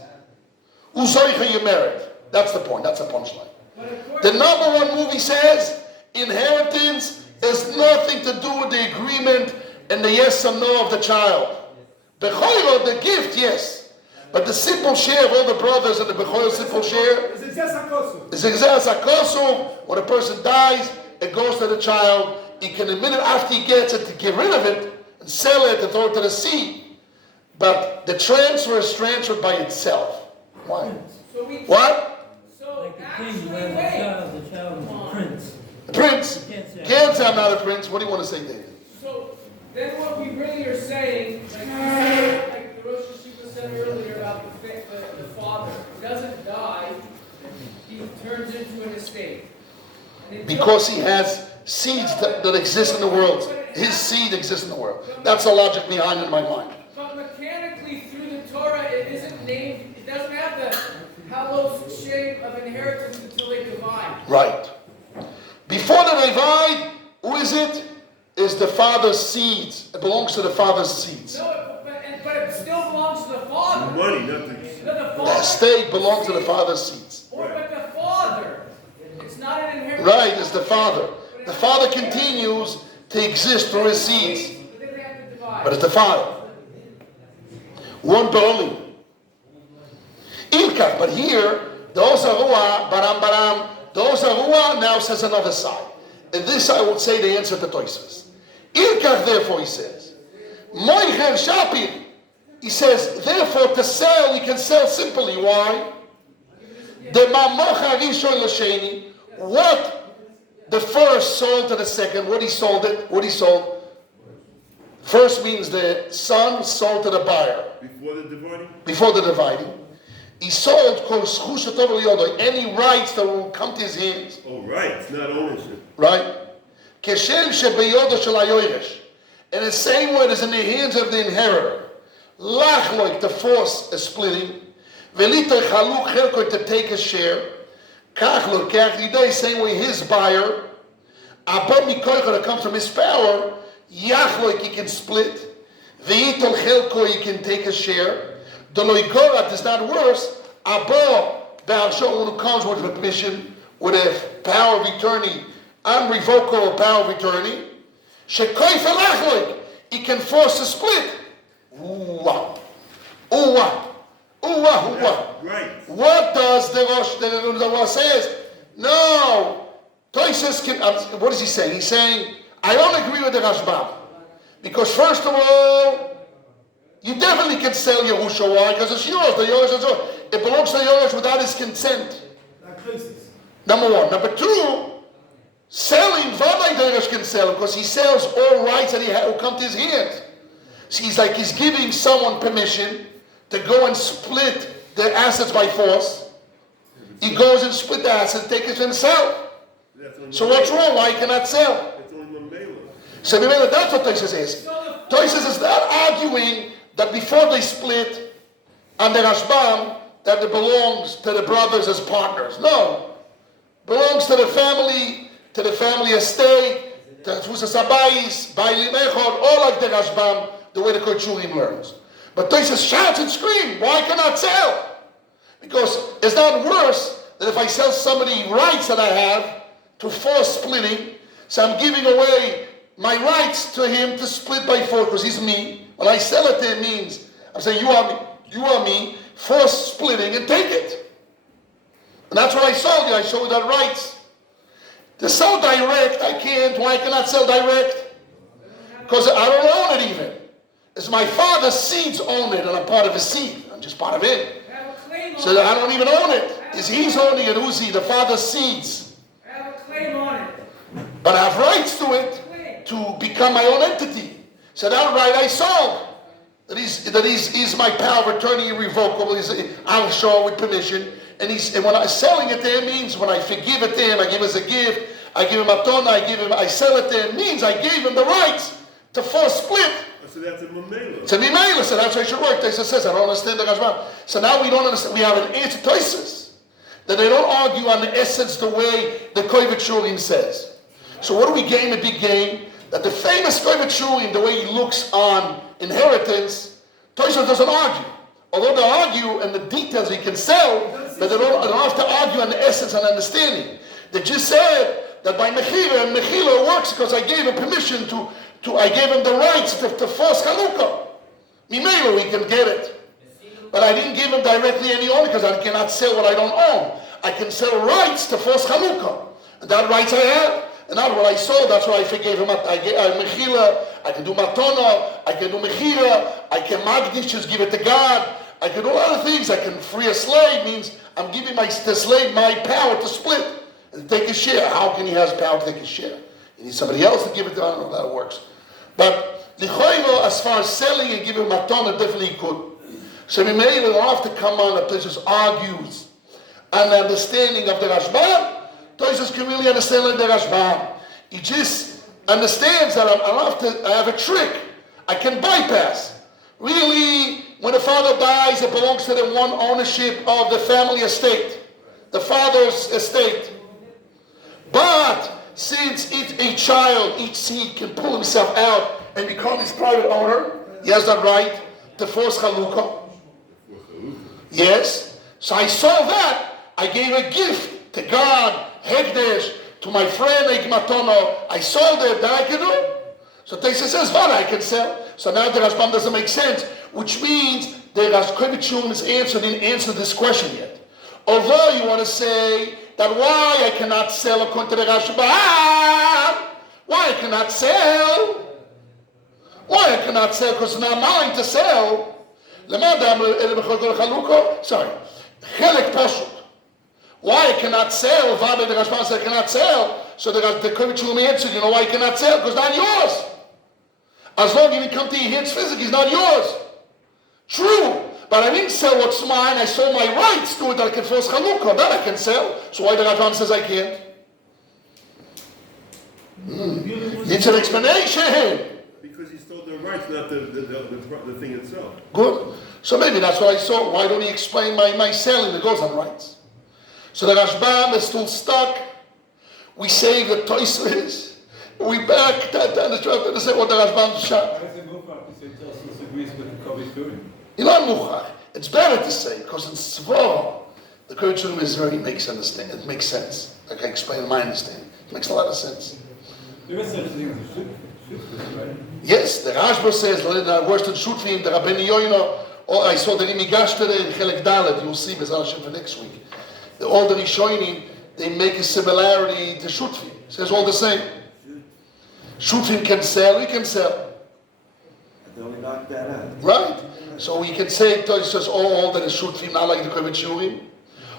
Uzoicha you merit. That's the point. That's the punchline. The #1 movie says inheritance has nothing to do with the agreement and the yes or no of the child. Bechoiro, the gift, yes. But the simple share of all the brothers and the Bechoiro simple share is Exeras HaKosov. When a person dies, it goes to the child. He can admit it after he gets it to get rid of it and sell it and throw it to the sea. But the transfer is transferred by itself. Why? What? Like the king who has the child is a prince. The prince. Can't say I'm not a prince. What do you want to say, David? So then what we really are saying, like the Rosh Hashiva said earlier about the father, he doesn't die, he turns into an estate. Because he has seeds that exist in the world. His seed exists in the world. That's the logic behind it in my mind. But mechanically through the Torah, it isn't named, it doesn't have the hallowed shape of inheritance until they divide. Right. Before they divide, who is it? Is the father's seeds. It belongs to the father's seeds. No, but it still belongs to the father. The money, not the... The estate belongs to the father's seeds. But the father, it's not an inheritance. Right, it's the father. The father continues to exist through his seeds. But it's the father. One baroli. Ilkach, but here, those are ruah, baram, those are ruah now says another side. And this I would say the answer to Toysas. Ilkach, therefore, he says, Moicher Shapir. He says, therefore, to sell, you can sell simply. Why? The mamocha rishon l'sheni. What the first sold to the second. What he sold it. What he sold. First means the son sold to the buyer. Before the dividing? Before the dividing. He sold any rights that will come to his hands. Oh, rights, not ownership. Right? Keshem shebeyodo shel hayoresh. In the same way as in the hands of the inheritor. Lachloik, to force a splitting. Velito chaluk chelkoik, to take a share. Kachlo kachidei, same way his buyer. Abom mikoicha, that comes from his power. Yachloik, he can split. Veitol chelko, he can take a share. The loikorat is not worse. Abo Baal who comes with a permission, with a power of attorney, unrevocable power of attorney. Shekoif elachloik, he can force a split. Right. What does the Rosh says? No. Toyses can. What is he saying? He's saying, I don't agree with the Rashbam. Because first of all, you definitely can sell Yerusha. Why? Because it's yours. The Yerush is yours. It belongs to Yerush without his consent. Number 1. Number 2, selling, Vaday Yerush can sell because he sells all rights that will come to his hands. So he's giving someone permission to go and split the assets by force. He goes and split the assets, take it himself. So what's wrong? Why he cannot sell? So remember, that's what Toyses is. Toyses is not arguing that before they split on the Rashbam, that it belongs to the brothers as partners. No. It belongs to the family estate, to Tfusas Abayis, Bailim Echod, all like the Rashbam, the way the Kochurim learns. But Toyses shouts and screams, why cannot sell? Because it's not worse than if I sell somebody rights that I have to force splitting, so I'm giving away my rights to him to split by 4 because he's me. When I sell it to him means, I'm saying you are me, force splitting and take it. And that's what I sold you. I showed you that rights. To sell direct, I can't. Why can I sell direct? Because I don't own it even. It's my father's seeds own it, and I'm part of his seed. I'm just part of it. So I don't even own it. It's he's owning it. Who's he? The father's seeds. I have a claim on it. But I have rights to it to become my own entity. So that right I sold. That he's my power of attorney irrevocable. I'll show with permission. And when I'm selling it to him means when I forgive it to him, I give it as a gift, I give him a tona, I sell it to him, means I gave him the rights to force split. So that's a mamela. It's a mimela, so that's why it should work. Taisa says, I don't understand the Rashbam. So now we don't understand. We have an answer to Taisus. That they don't argue on the essence the way the Kovet Shurim says. So what do we gain? A big gain? That the famous Kovet Shurim, the way he looks on inheritance, Taisus doesn't argue. Although they argue and the details we can sell, but they don't have to argue on the essence and understanding. They just said that by Mechila, and Mechila works because I gave him permission I gave him the rights to force Chalukah. Mimela, we can get it. But I didn't give him directly any own because I cannot sell what I don't own. I can sell rights to force Chalukah. And that rights I have. And that's what I sold. That's why I forgave him. I gave Mechila. I can do Matona. I can do Mechila. I can Magdish, just give it to God. I can do a lot of things. I can free a slave. Means I'm giving the slave my power to split and take his share. How can he have power to take his share? He needs somebody else to give it to. I don't know how that works. But Lichoilo, as far as selling and giving Matona, definitely could. So we may don't have to come on that Tosus argues on the understanding of the Rashbam. Tosus can really understand the Rashbam. He just understands that I have a trick. I can bypass. Really, when the father dies, it belongs to the one ownership of the family estate, the father's estate. But since each child, each seed can pull himself out and become his private owner, he has that right to force Chalukah. Yes. So I saw that. I gave a gift to God, Hekdesh, to my friend Matono. I sold it. That I can do. So Taisa says, what I can sell. So now the Rashbam doesn't make sense, which means the Kovet Shurum's answer didn't answer this question yet. Although you want to say that why I cannot sell according to the Rashbam, why I cannot sell? Why I cannot sell? Because it's not mine to sell. Sorry. Chelik Pashut. Why I cannot sell? The Rashbam said I cannot sell. So the Kovet Shurim answered, you know why I cannot sell? Because it's not yours. As long as you didn't come to your hands physically, it's not yours. True. But I didn't sell what's mine. I sold my rights to it that I can force Chalukah. That I can sell. So why the Rashbam says I can't? Needs an explanation. Because he stole the rights, not the thing itself. Good. So maybe that's what I saw. Why don't he explain my selling that goes on rights? So the Rashbam is still stuck. We say the Toys is. We back to understand what the Rashbam shot. Why is it Mufach to say Tosus agrees with the Kovet Shurim? You know Muchach. It's better to say because in Svor, the Kovet Shurim is makes understand. It makes sense. Like I explained my understanding. It makes a lot of sense. There is such a thing as a shutfus, right? Yes, the Rashba says worse than Shutfim, the Rabbeinu Yoino. I saw the Nimigash today in Chelek Dalet. You'll see B'ezras Hashem for next week. All the Rishonim, they make a similarity to Shutfim. It says all the same. Shutfim can sell, we can sell. They only knock that out. Right? So we can say it says all that is Shutfim, not like the Kovet Shurim.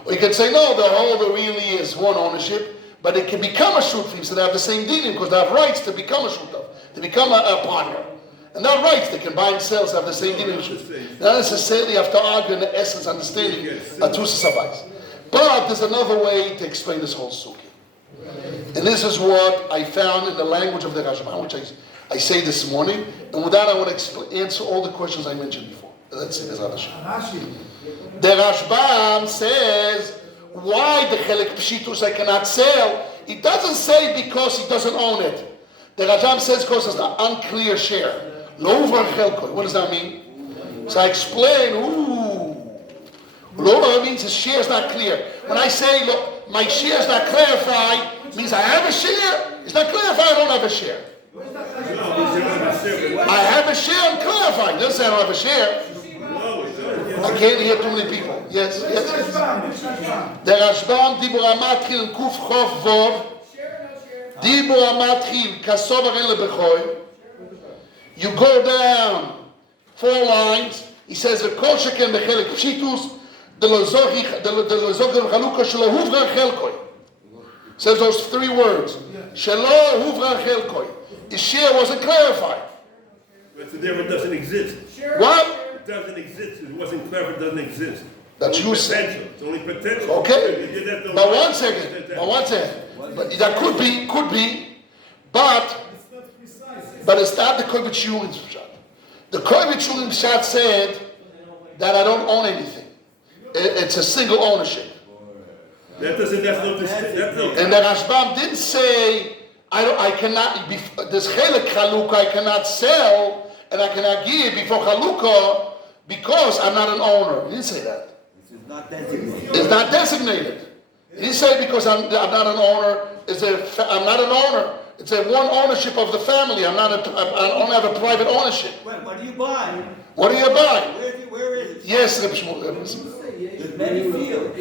Or you can say no, the whole really is one ownership, but it can become a Shutfim, so they have the same dealing because they have rights to become a Shutav, to become a partner. And that rights, they can buy and sell, so have the same dealing. Not necessarily have to argue in the essence, understanding, but there's another way to explain this whole Sugi. And this is what I found in the language of the Rashbam, which I say this morning. And with that, I want to answer all the questions I mentioned before. Let's see, B'ezras Hashem. The Rashbam says, why the Chelek Pshitus I cannot sell? He doesn't say because he doesn't own it. The Rashbam says because it's an unclear share. Lo uvar chelko. What does that mean? So I explain, Lo means his share is not clear. When I say, look, my share is not clarified, it means I have a share. It's not clarified, I don't have a share. I have a share, I'm clarified. It doesn't say I don't have a share. I can't hear too many people. Yes, yes. The Rashbam, Dibur Amatchil, Kuf Chof Vov, Dibur Amatchil, Kasov Arin Lebechoy. You go down 4 lines. He says, "Kol sheken bechelek pshitus, the lozoch chalukah shelo huvra chelkoi." Says those 3 words. Shelo huvra chelkoi. His share wasn't clarified. But so therefore it doesn't exist. What? It doesn't exist. It wasn't clarified. It doesn't exist. That's only you saying. potential. It's only potential. Okay. But one second. But that could be, but it's not the Korbet Shiurim Pshat. The Korbet Shiurim Pshat said that I don't own anything. It's a single ownership. That's no. And the Rashbam didn't say I cannot. This Chelek Chalukah I cannot sell and I cannot give before Chalukah because I'm not an owner. He didn't say that. It's not designated. It's not designated. He didn't say because I'm not an owner. I'm not an owner. It's a one ownership of the family. I don't have a private ownership. What do you buy? What do you buy? Where is it? Yes, Reb Shmuel. There's many fields.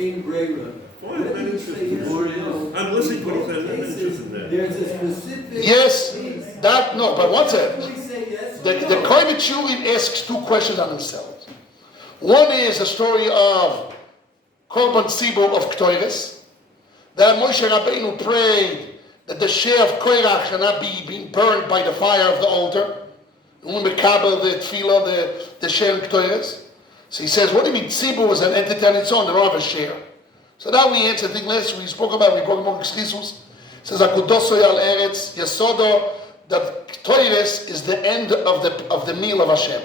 I'm listening to what he said. I'm interested in that. There's a specific. Yes, that no. But one second. Please say yes. The Korbet Shiurim asks 2 questions on themselves. One is a story of Korban Tzibur of Ktoires, that Moshe Rabbeinu prayed that the share of Korach should not be being burned by the fire of the altar. And when we kabel the tefillah, the share in Ktoires. So he says, what do you mean? Tzibur is an entity on its own, they don't have a share. So now we answer, I think last we spoke about נכסים. Says, Akudoso Yal Eretz, Yesodo, that Ktoires is the end of the meal of Hashem.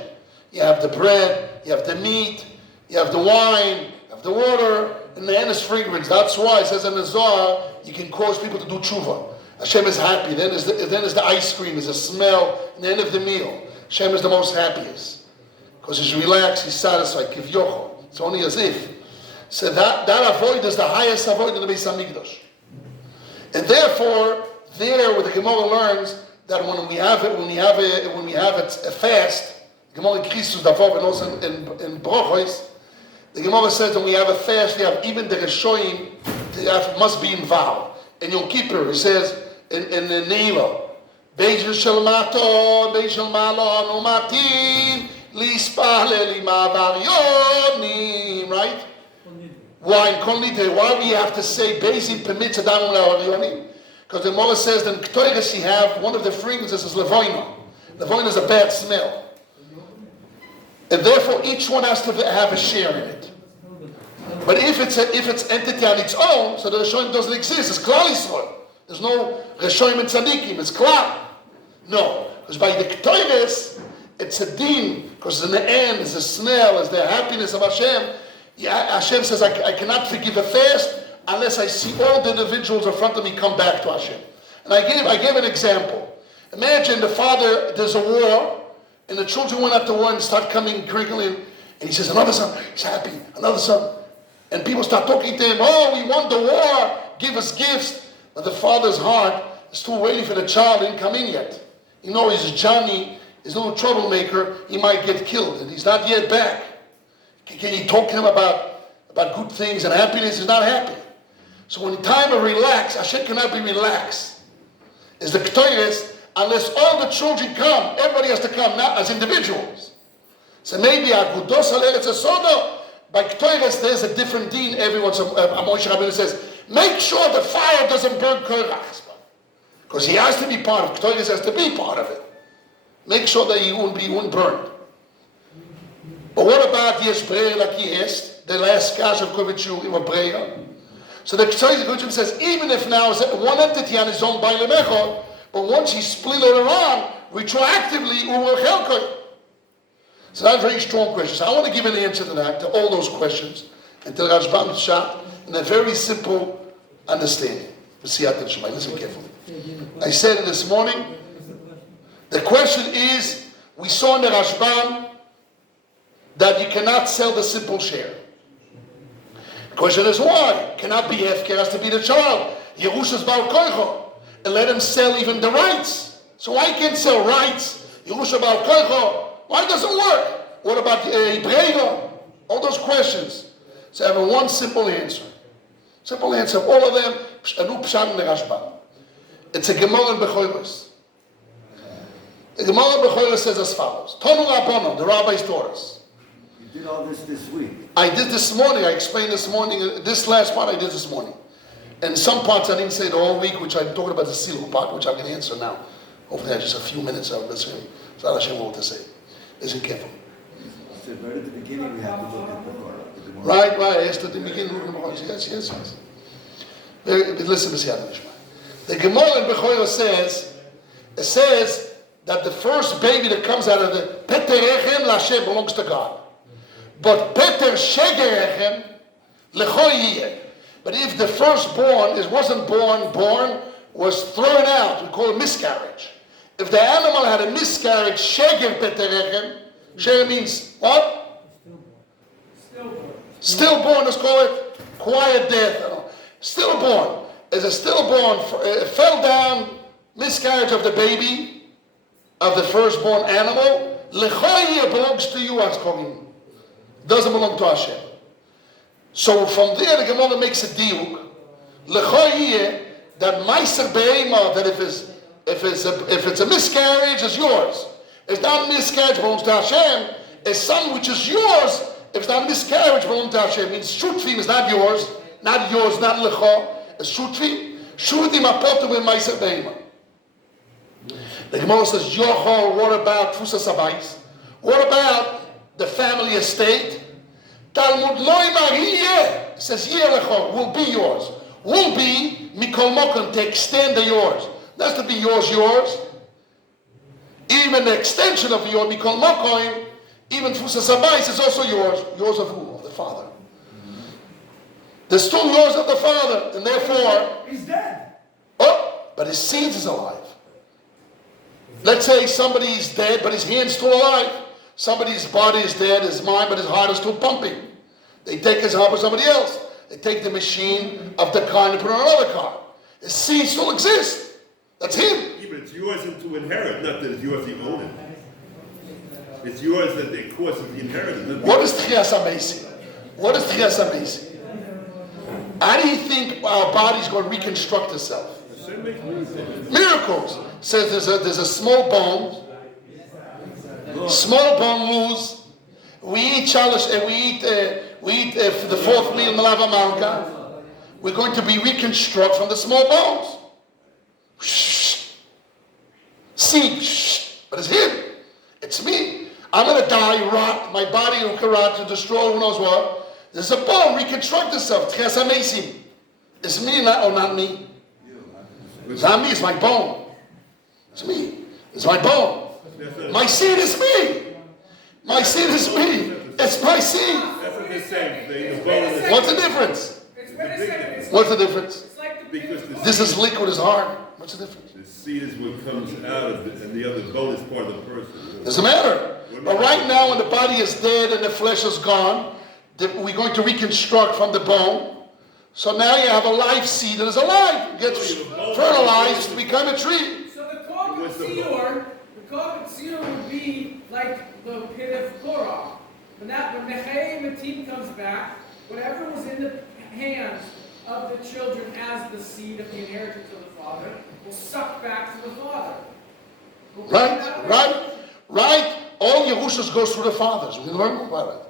You have the bread, you have the meat, you have the wine, you have the water, and the end is fragrance. That's why it says in the Zohar, you can cause people to do tshuva. Hashem is happy. Then is the ice cream, there's a smell, and the end of the meal. Hashem is the most happiest. Because he's relaxed, he's satisfied. Kivyocho. It's only as if. So that avoid is the highest avoid in the Beis HaMikdash. And therefore, there where the Gemara learns that when we have a fast, Gemara in Christus davor and also in Brochos, the Gemara says when we have a fast, we have even the Rishoyim must be involved. In Yom Kippur, it says in the Neila, Beijel Shel Mato, Beijel Malo, No Matin, Lispale Lima Varyonim, right? Why in Kol Nidre? Why we have to say Beizin permits Adam Varyonim? Because the Gemara says that in Ktoires you have one of the fragrances is Levoina. Levoina is a bad smell. And therefore each one has to have a share in it. But if it's entity on its own, so the Rishonim doesn't exist. It's Klal Yisrael. There's no Rishonim and Tzadikim. It's Klal. No. Because by the Ktoires, it's a din. Because in the end, it's the smell, it's the happiness of Hashem. Hashem says, I cannot forgive a fast unless I see all the individuals in front of me come back to Hashem. And I gave an example. Imagine the father, there's a war, and the children went out to war and start coming, crinkling, and he says, another son, he's happy, another son. And people start talking to him, oh, we won the war, give us gifts. But the father's heart is still waiting for the child, he didn't come in yet. You know, he's Johnny, he's a little troublemaker, he might get killed, and he's not yet back. Can you talk to him about good things and happiness? He's not happy. So when time of relax, Hashem cannot be relaxed. It's the Ktoires, unless all the children come, everybody has to come, not as individuals. So maybe Agudos Al Eretz Sodo, by Ktoires there's a different deen. Everyone, Moshe Rabbeinu says, make sure the fire doesn't burn Korach. Because he has to be part of Ktoires, has to be part of it. Make sure that he won't burn. But what about Yesh Breyer like he is? The last cash of Korbet Shiurim of Breyer. So the Ktoires says, even if now one entity on his own by Lemechot, but once he split it around, retroactively, so that's a very strong question. So I want to give an answer to that, to all those questions, and to Rashbam Shah, in a very simple understanding. Listen carefully. I said it this morning. The question is, we saw in the Rashbam that you cannot sell the simple share. The question is why? Cannot be Hefker, has to be the child. Yerusha's Baal Koicho. And let him sell even the rights. So why can't sell rights? Yerusha Baal Koicho. Why doesn't it work? What about Ibrego? All those questions. So I have one simple answer. Simple answer. All of them, anu pshat nerashba. It's a Gemara in Bechoros. The Gemara in Bechoros says as follows. Tonu Rabbanon, the rabbis taught us. You did all this week. I did this morning. I explained this morning. This last part I did this morning. And some parts I didn't say the whole week, which I'm talking about the siluk part, which I'm going to answer now. Hopefully I have just a few minutes of listening. So Hashem will to say. Listen carefully. So right at the beginning we have to look at the Torah. Right. I asked at the beginning. Yes. Listen to Siyat. The Gemara in Bechoros says that the first baby that comes out of the Peter Rechem L'Hashem belongs to God. But Peter Sheger Rechem L'Cho Yiyeh. But if the firstborn wasn't born, was thrown out, we call it miscarriage. If the animal had a miscarriage, Sheger Peter Rechem, Sheger means what? Stillborn, let's call it quiet death. Stillborn. As a stillborn, fell down, miscarriage of the baby, of the firstborn animal, L'Cho belongs to you, as calling. Doesn't belong to Hashem. So from there, the Gemara makes a diuk, L'Cho that Meiser Be'ema, that if it's a miscarriage, it's yours. If not miscarriage, belongs to Hashem. A son which is yours, if it's not miscarriage, belongs to Hashem. It means Shutfim is not yours, not L'Cho. Shutfim apotu with Meiser Be'ema. The Gemara says, Yochol, what about Tfusas Habayis? What about the family estate? Talmud loimar yeh. It says, Lecho, will be yours. Will be, mikol mokum, to extend the yours. That's to be yours. Even the extension of yours, mikol mokum, even Tfusas Habayis is also yours. Yours of who? Of the Father. They're still yours of the Father, and therefore... He's dead. Oh, but his seed is alive. Let's say somebody's dead, but his hand's still alive. Somebody's body is dead, his mind, but his heart is still pumping. They take his heart for somebody else. They take the machine of the car and put it on another car. His seed still exists. That's him. Yeah, but it's yours to inherit, not that it's yours to own it. It's yours at the course of the inheritance. What is Tchias HaMesim? How do you think our body's going to reconstruct itself? Miracles. Says there's a small bone. Small bone loose. We eat chalish and we eat the fourth meal in the Lava Malka. We're going to be reconstructed from the small bones. Seed. But it's him. It's me. I'm going to die, rot. My body will rot to destroy who knows what. There's a bone. Reconstruct itself. Tchias HaMesim. It's me or not me. It's not me. It's my bone. It's me. It's my bone. My seed is me. My seed is me. It's my seed. That's what they're saying. What's the difference? What's the difference? Because This is liquid, is hard. What's the difference? the seed is what comes out of it, and the other bone is part of the person. Doesn't matter. But right now, when the body is dead and the flesh is gone, we're going to reconstruct from the bone. So now you have a live seed that is alive. It gets fertilized to become a tree. So the Kohen would be like the pit of Korah. When Nechei Matim comes back, whatever was in the hands of the children as the seed of the inheritance of the father will suck back to the father. Right. All Yerushas goes through the fathers. We can learn more about it.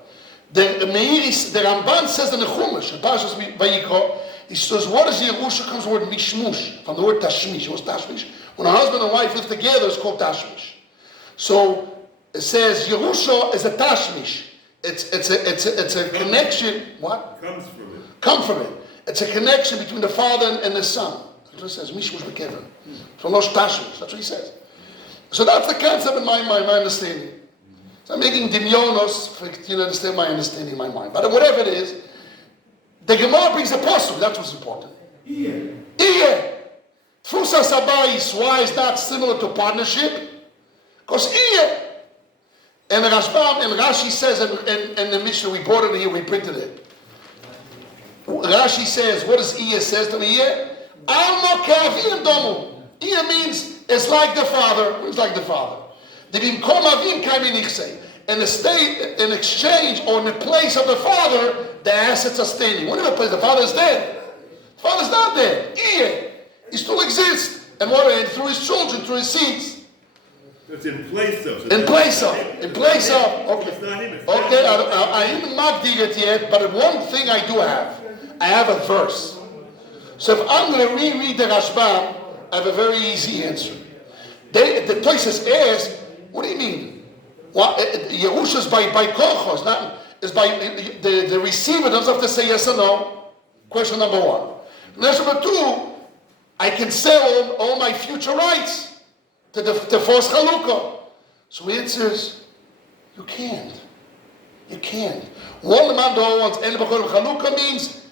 The Ramban says in the Chumash, in Parshas Vayikra, he says, what is Yerusha? Comes the word mishmush, from the word tashmish. What's tashmish? When a husband and wife live together, it's called tashmish. So it says Yerusha is a tashmish. It's a connection. What? Comes from it. It's a connection between the father and the son. That's what it says. Mishmush bekever. From Losh tashmish. That's what he says. So that's the concept in my understanding. So I'm making dimyonos for you to understand my understanding in my mind. But whatever it is, the Gemara brings a posuk. That's what's important. Iyeh. Tfusas Habayis. Why is that similar to partnership? Because Iyeh. And Rashbam and Rashi says in the Mishnah, we brought it here, we printed it. Rashi says, what does Iyeh says to Iyeh? Alma ke'avim domu. Iyeh means it's like the father. It's like the father. in the state, in exchange or in the place of the father, the assets are standing. What in the place? The father is dead. The father's not dead. He still exists. And what? And through his children, through his seeds. It's in place of. In place of. In place of. Okay. It's not him. It's Okay, I haven't magdi'd it yet, but one thing I do have. I have a verse. So if I'm going to reread the Rashbam, I have a very easy answer. The Toyses asks, what do you mean? Well, Yerusha is by kocho. It's not. It's by the receiver doesn't have to say yes or no. Question number one. Question number two, I can sell all my future rights to force Chalukah. So he answers, you can't. You can't. One man wants El Bechor Chalukah means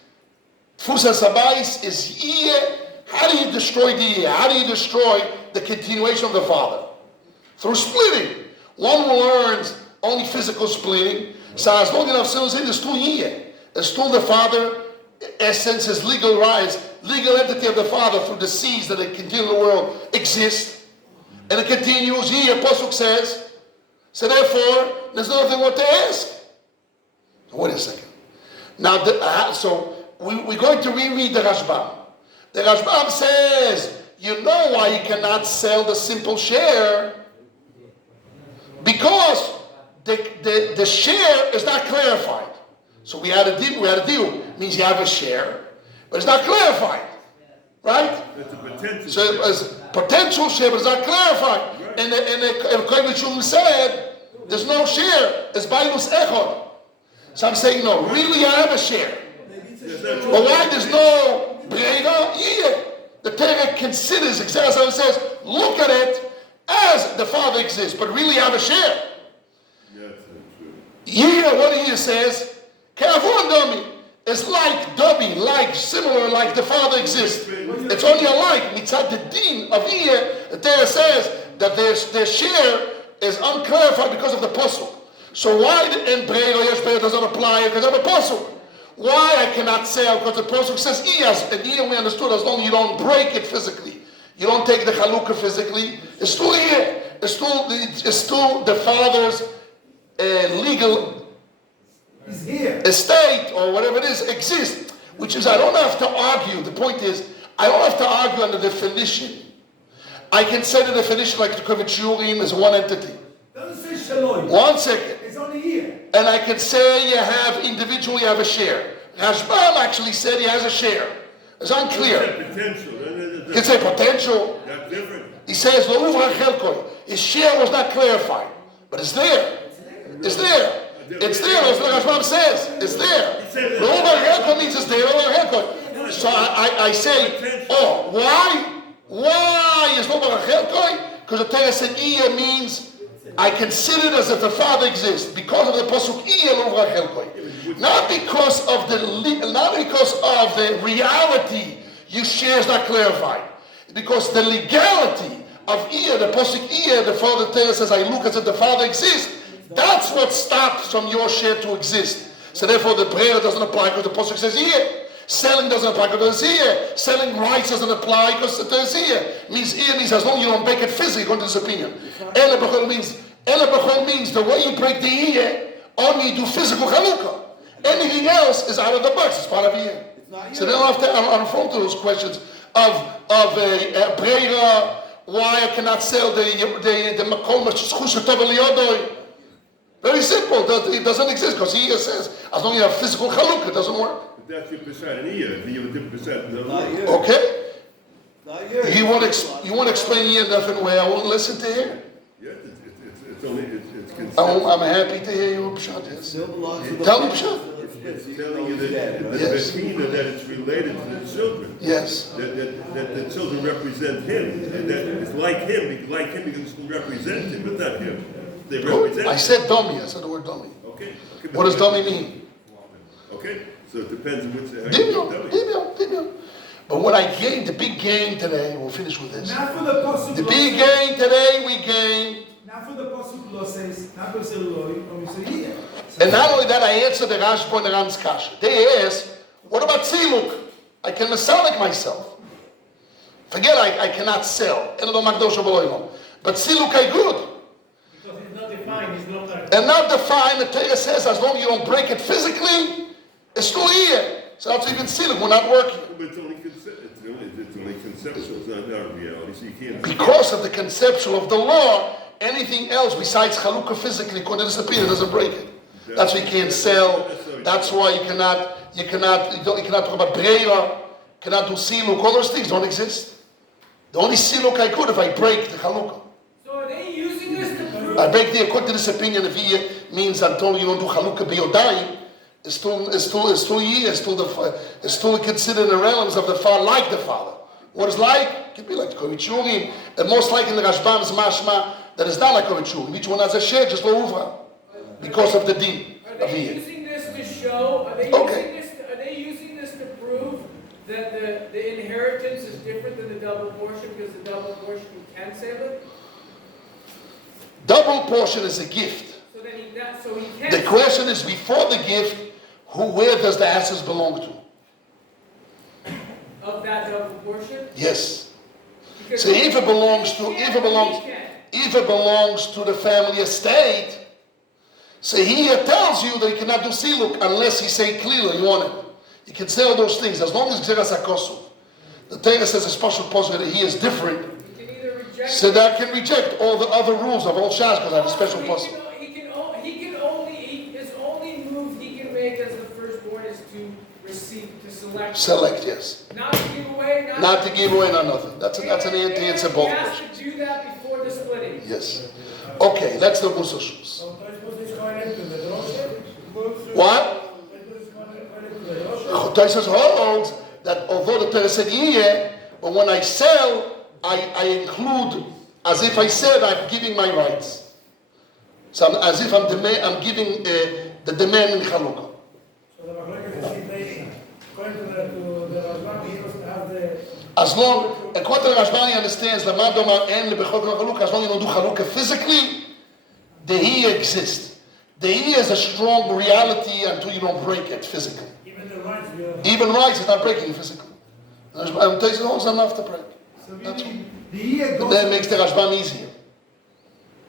Tfus HaSabais is Yeh. How do you destroy the Yeh? How do you destroy the continuation of the Father? Through splitting. One learns only physical splitting. So as long as there's still Yeh. There's still the Father, essence, his legal rights, legal entity of the Father through the seeds that continue in the world exist. And it continues. Here, Pasuk says. So therefore, there's nothing what to ask. So wait a second. Now, we're going to reread the Rashbam. The Rashbam says, you know why you cannot sell the simple share? Because the share is not clarified. So we had a deal. Means you have a share, but it's not clarified. Right? That's a potential. So it's potential share, but it's not clarified. Right. And the Kohen said, there's no share. It's Bailus Echod. So I'm saying, no, really I have a share. But why there's no Breda? Yeah. The Torah considers, exactly as it says, look at it as the Father exists, but really have a share. Yeah, what he says, Kavon Domi. It's like Dobi, like similar, like the Father exists. It's only alike. Mitzad the Din of Iyeh, the Torah says that their share is unclarified because of the Pasuk. So why in Brei Yesh Brei doesn't apply because of the Pasuk? Why I cannot sell because the Pasuk says Iyeh, and Iyeh we understood as long as you don't break it physically. You don't take the Chalukah physically. It's still Iyeh. It's still the Father's legal estate or whatever it is exists, which is I don't have to argue. The point is I don't have to argue on the definition. I can say the definition like the Shiurim is one entity. Doesn't say Shaloi. 1 second. It's only here. And I can say you have individually have a share. Rashbam actually said he has a share. It's unclear. Potential. You can say potential. That's different. He says his share was not clarified, but it's there. It's there. It's there, as the Rashbam says. It's there. Lo means it's there. So I say, oh, why? Why is Lo Because the Torah said Iyeh means I consider it as if the Father exists because of the pasuk Iyeh Lo not because of the reality your share is not clarified. Because the legality of Iyeh, the pasuk Iyeh, the Father Torah says I look as if the Father exists. That's what stops from your share to exist. So therefore the prayer doesn't apply because the pasuk says here. Selling doesn't apply because it's here. Selling rights doesn't apply because it's here. Means as long as you don't break it physically, according to this opinion. Ele b'chol means the way you break the here, only you do physical chalukah. Anything else is out of the box. It's part of here. So they don't have to unfold to those questions of brera, why I cannot sell the makom shchusha tov eliyodoi. Very simple. It doesn't exist because he says as long as you have physical chalukah, it doesn't work. That's your percent in here. You have a different percent. Okay. You want to explain here in a different way? I won't listen to hear. Yes, it's consistent. I'm happy to hear you, Pshat. Yes. Tell me, Pshat. It's telling you that it's related to the children. Yes. That the children represent him, and that it's like him because they represent him, but not him. They represent. I said dummy. I said the word dummy. Okay. What does dummy mean? Okay. So it depends on which. But what I gained, the big gain today, we'll finish with this. Not for the pasuk. The big gain today, we gain. Not for the pasuk lo says, not for the celluloid, or we say here. And not only that, I answered the Rashba and the Ram's kasha. They asked, what about tziluk? I can masalik myself. Forget I cannot sell. But tziluk I good. Because he's not defined And not defined, the Torah says, as long as you don't break it physically, it's still here. So that's even siluk, we're not working. But it's only conceptual, it's not a reality, so you can't... Because of the conceptual of the law, anything else besides chalukah physically, according to this opinion, doesn't break it. That's why you can't sell. That's why you cannot talk about breira, cannot do siluk. All those things don't exist. The only siluk I could if I break the chalukah. So are they using this to prove? I break the, according to this opinion, if he means until you don't do chalukah biyodayim, it's still considered in the realms of the father, like the father. What is like? It could be like the Kovichurim. And most likely in the Rashbam is mashma that is not like Kovichurim. Each one has a share, just lo uvra. Because of the din. Are they using this to show? Are they using this to prove that the inheritance is different than the double portion because the double portion you can save it? Double portion is a gift. So then he can. The question is before the gift, where does the assets belong to? Of that double portion? Yes. Because So if it belongs to the family estate, so here tells you that you cannot do siluk unless he say clearly you want it. You can sell those things as long as Gzeras HaKosov. The Torah says a special posture that he is different. He can either reject So that can reject all the other rules of all Shas because I have a special posture. His only move he can make as the firstborn is to receive, to select. Select, yes. Not to give away, Not to give away, not nothing. That's an answer both He has questions. to do that before the splitting. Yes. Okay, let's do Musa Shus. What? Tosfos holds that although the Torah said yeah, but when I sell, I include, as if I said, I'm giving my rights. So as if I'm giving the demand in Chalukah. As long, according to the Rashbani understands, as long as you don't do Chalukah physically, the he exists. The he is a strong reality until you don't break it physically. Even rights is not breaking physically. I'm telling you, it's enough to break. That's all. But that makes the Rashban easier.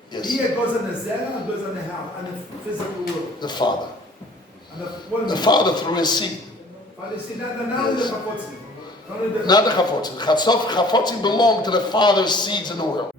Yes. The ear goes on the zera, goes on the house, on the physical world. The father. The father through his seed. Not the chafotzim. Not the chafotzim. Chafotzim belong to the father's seeds in the world.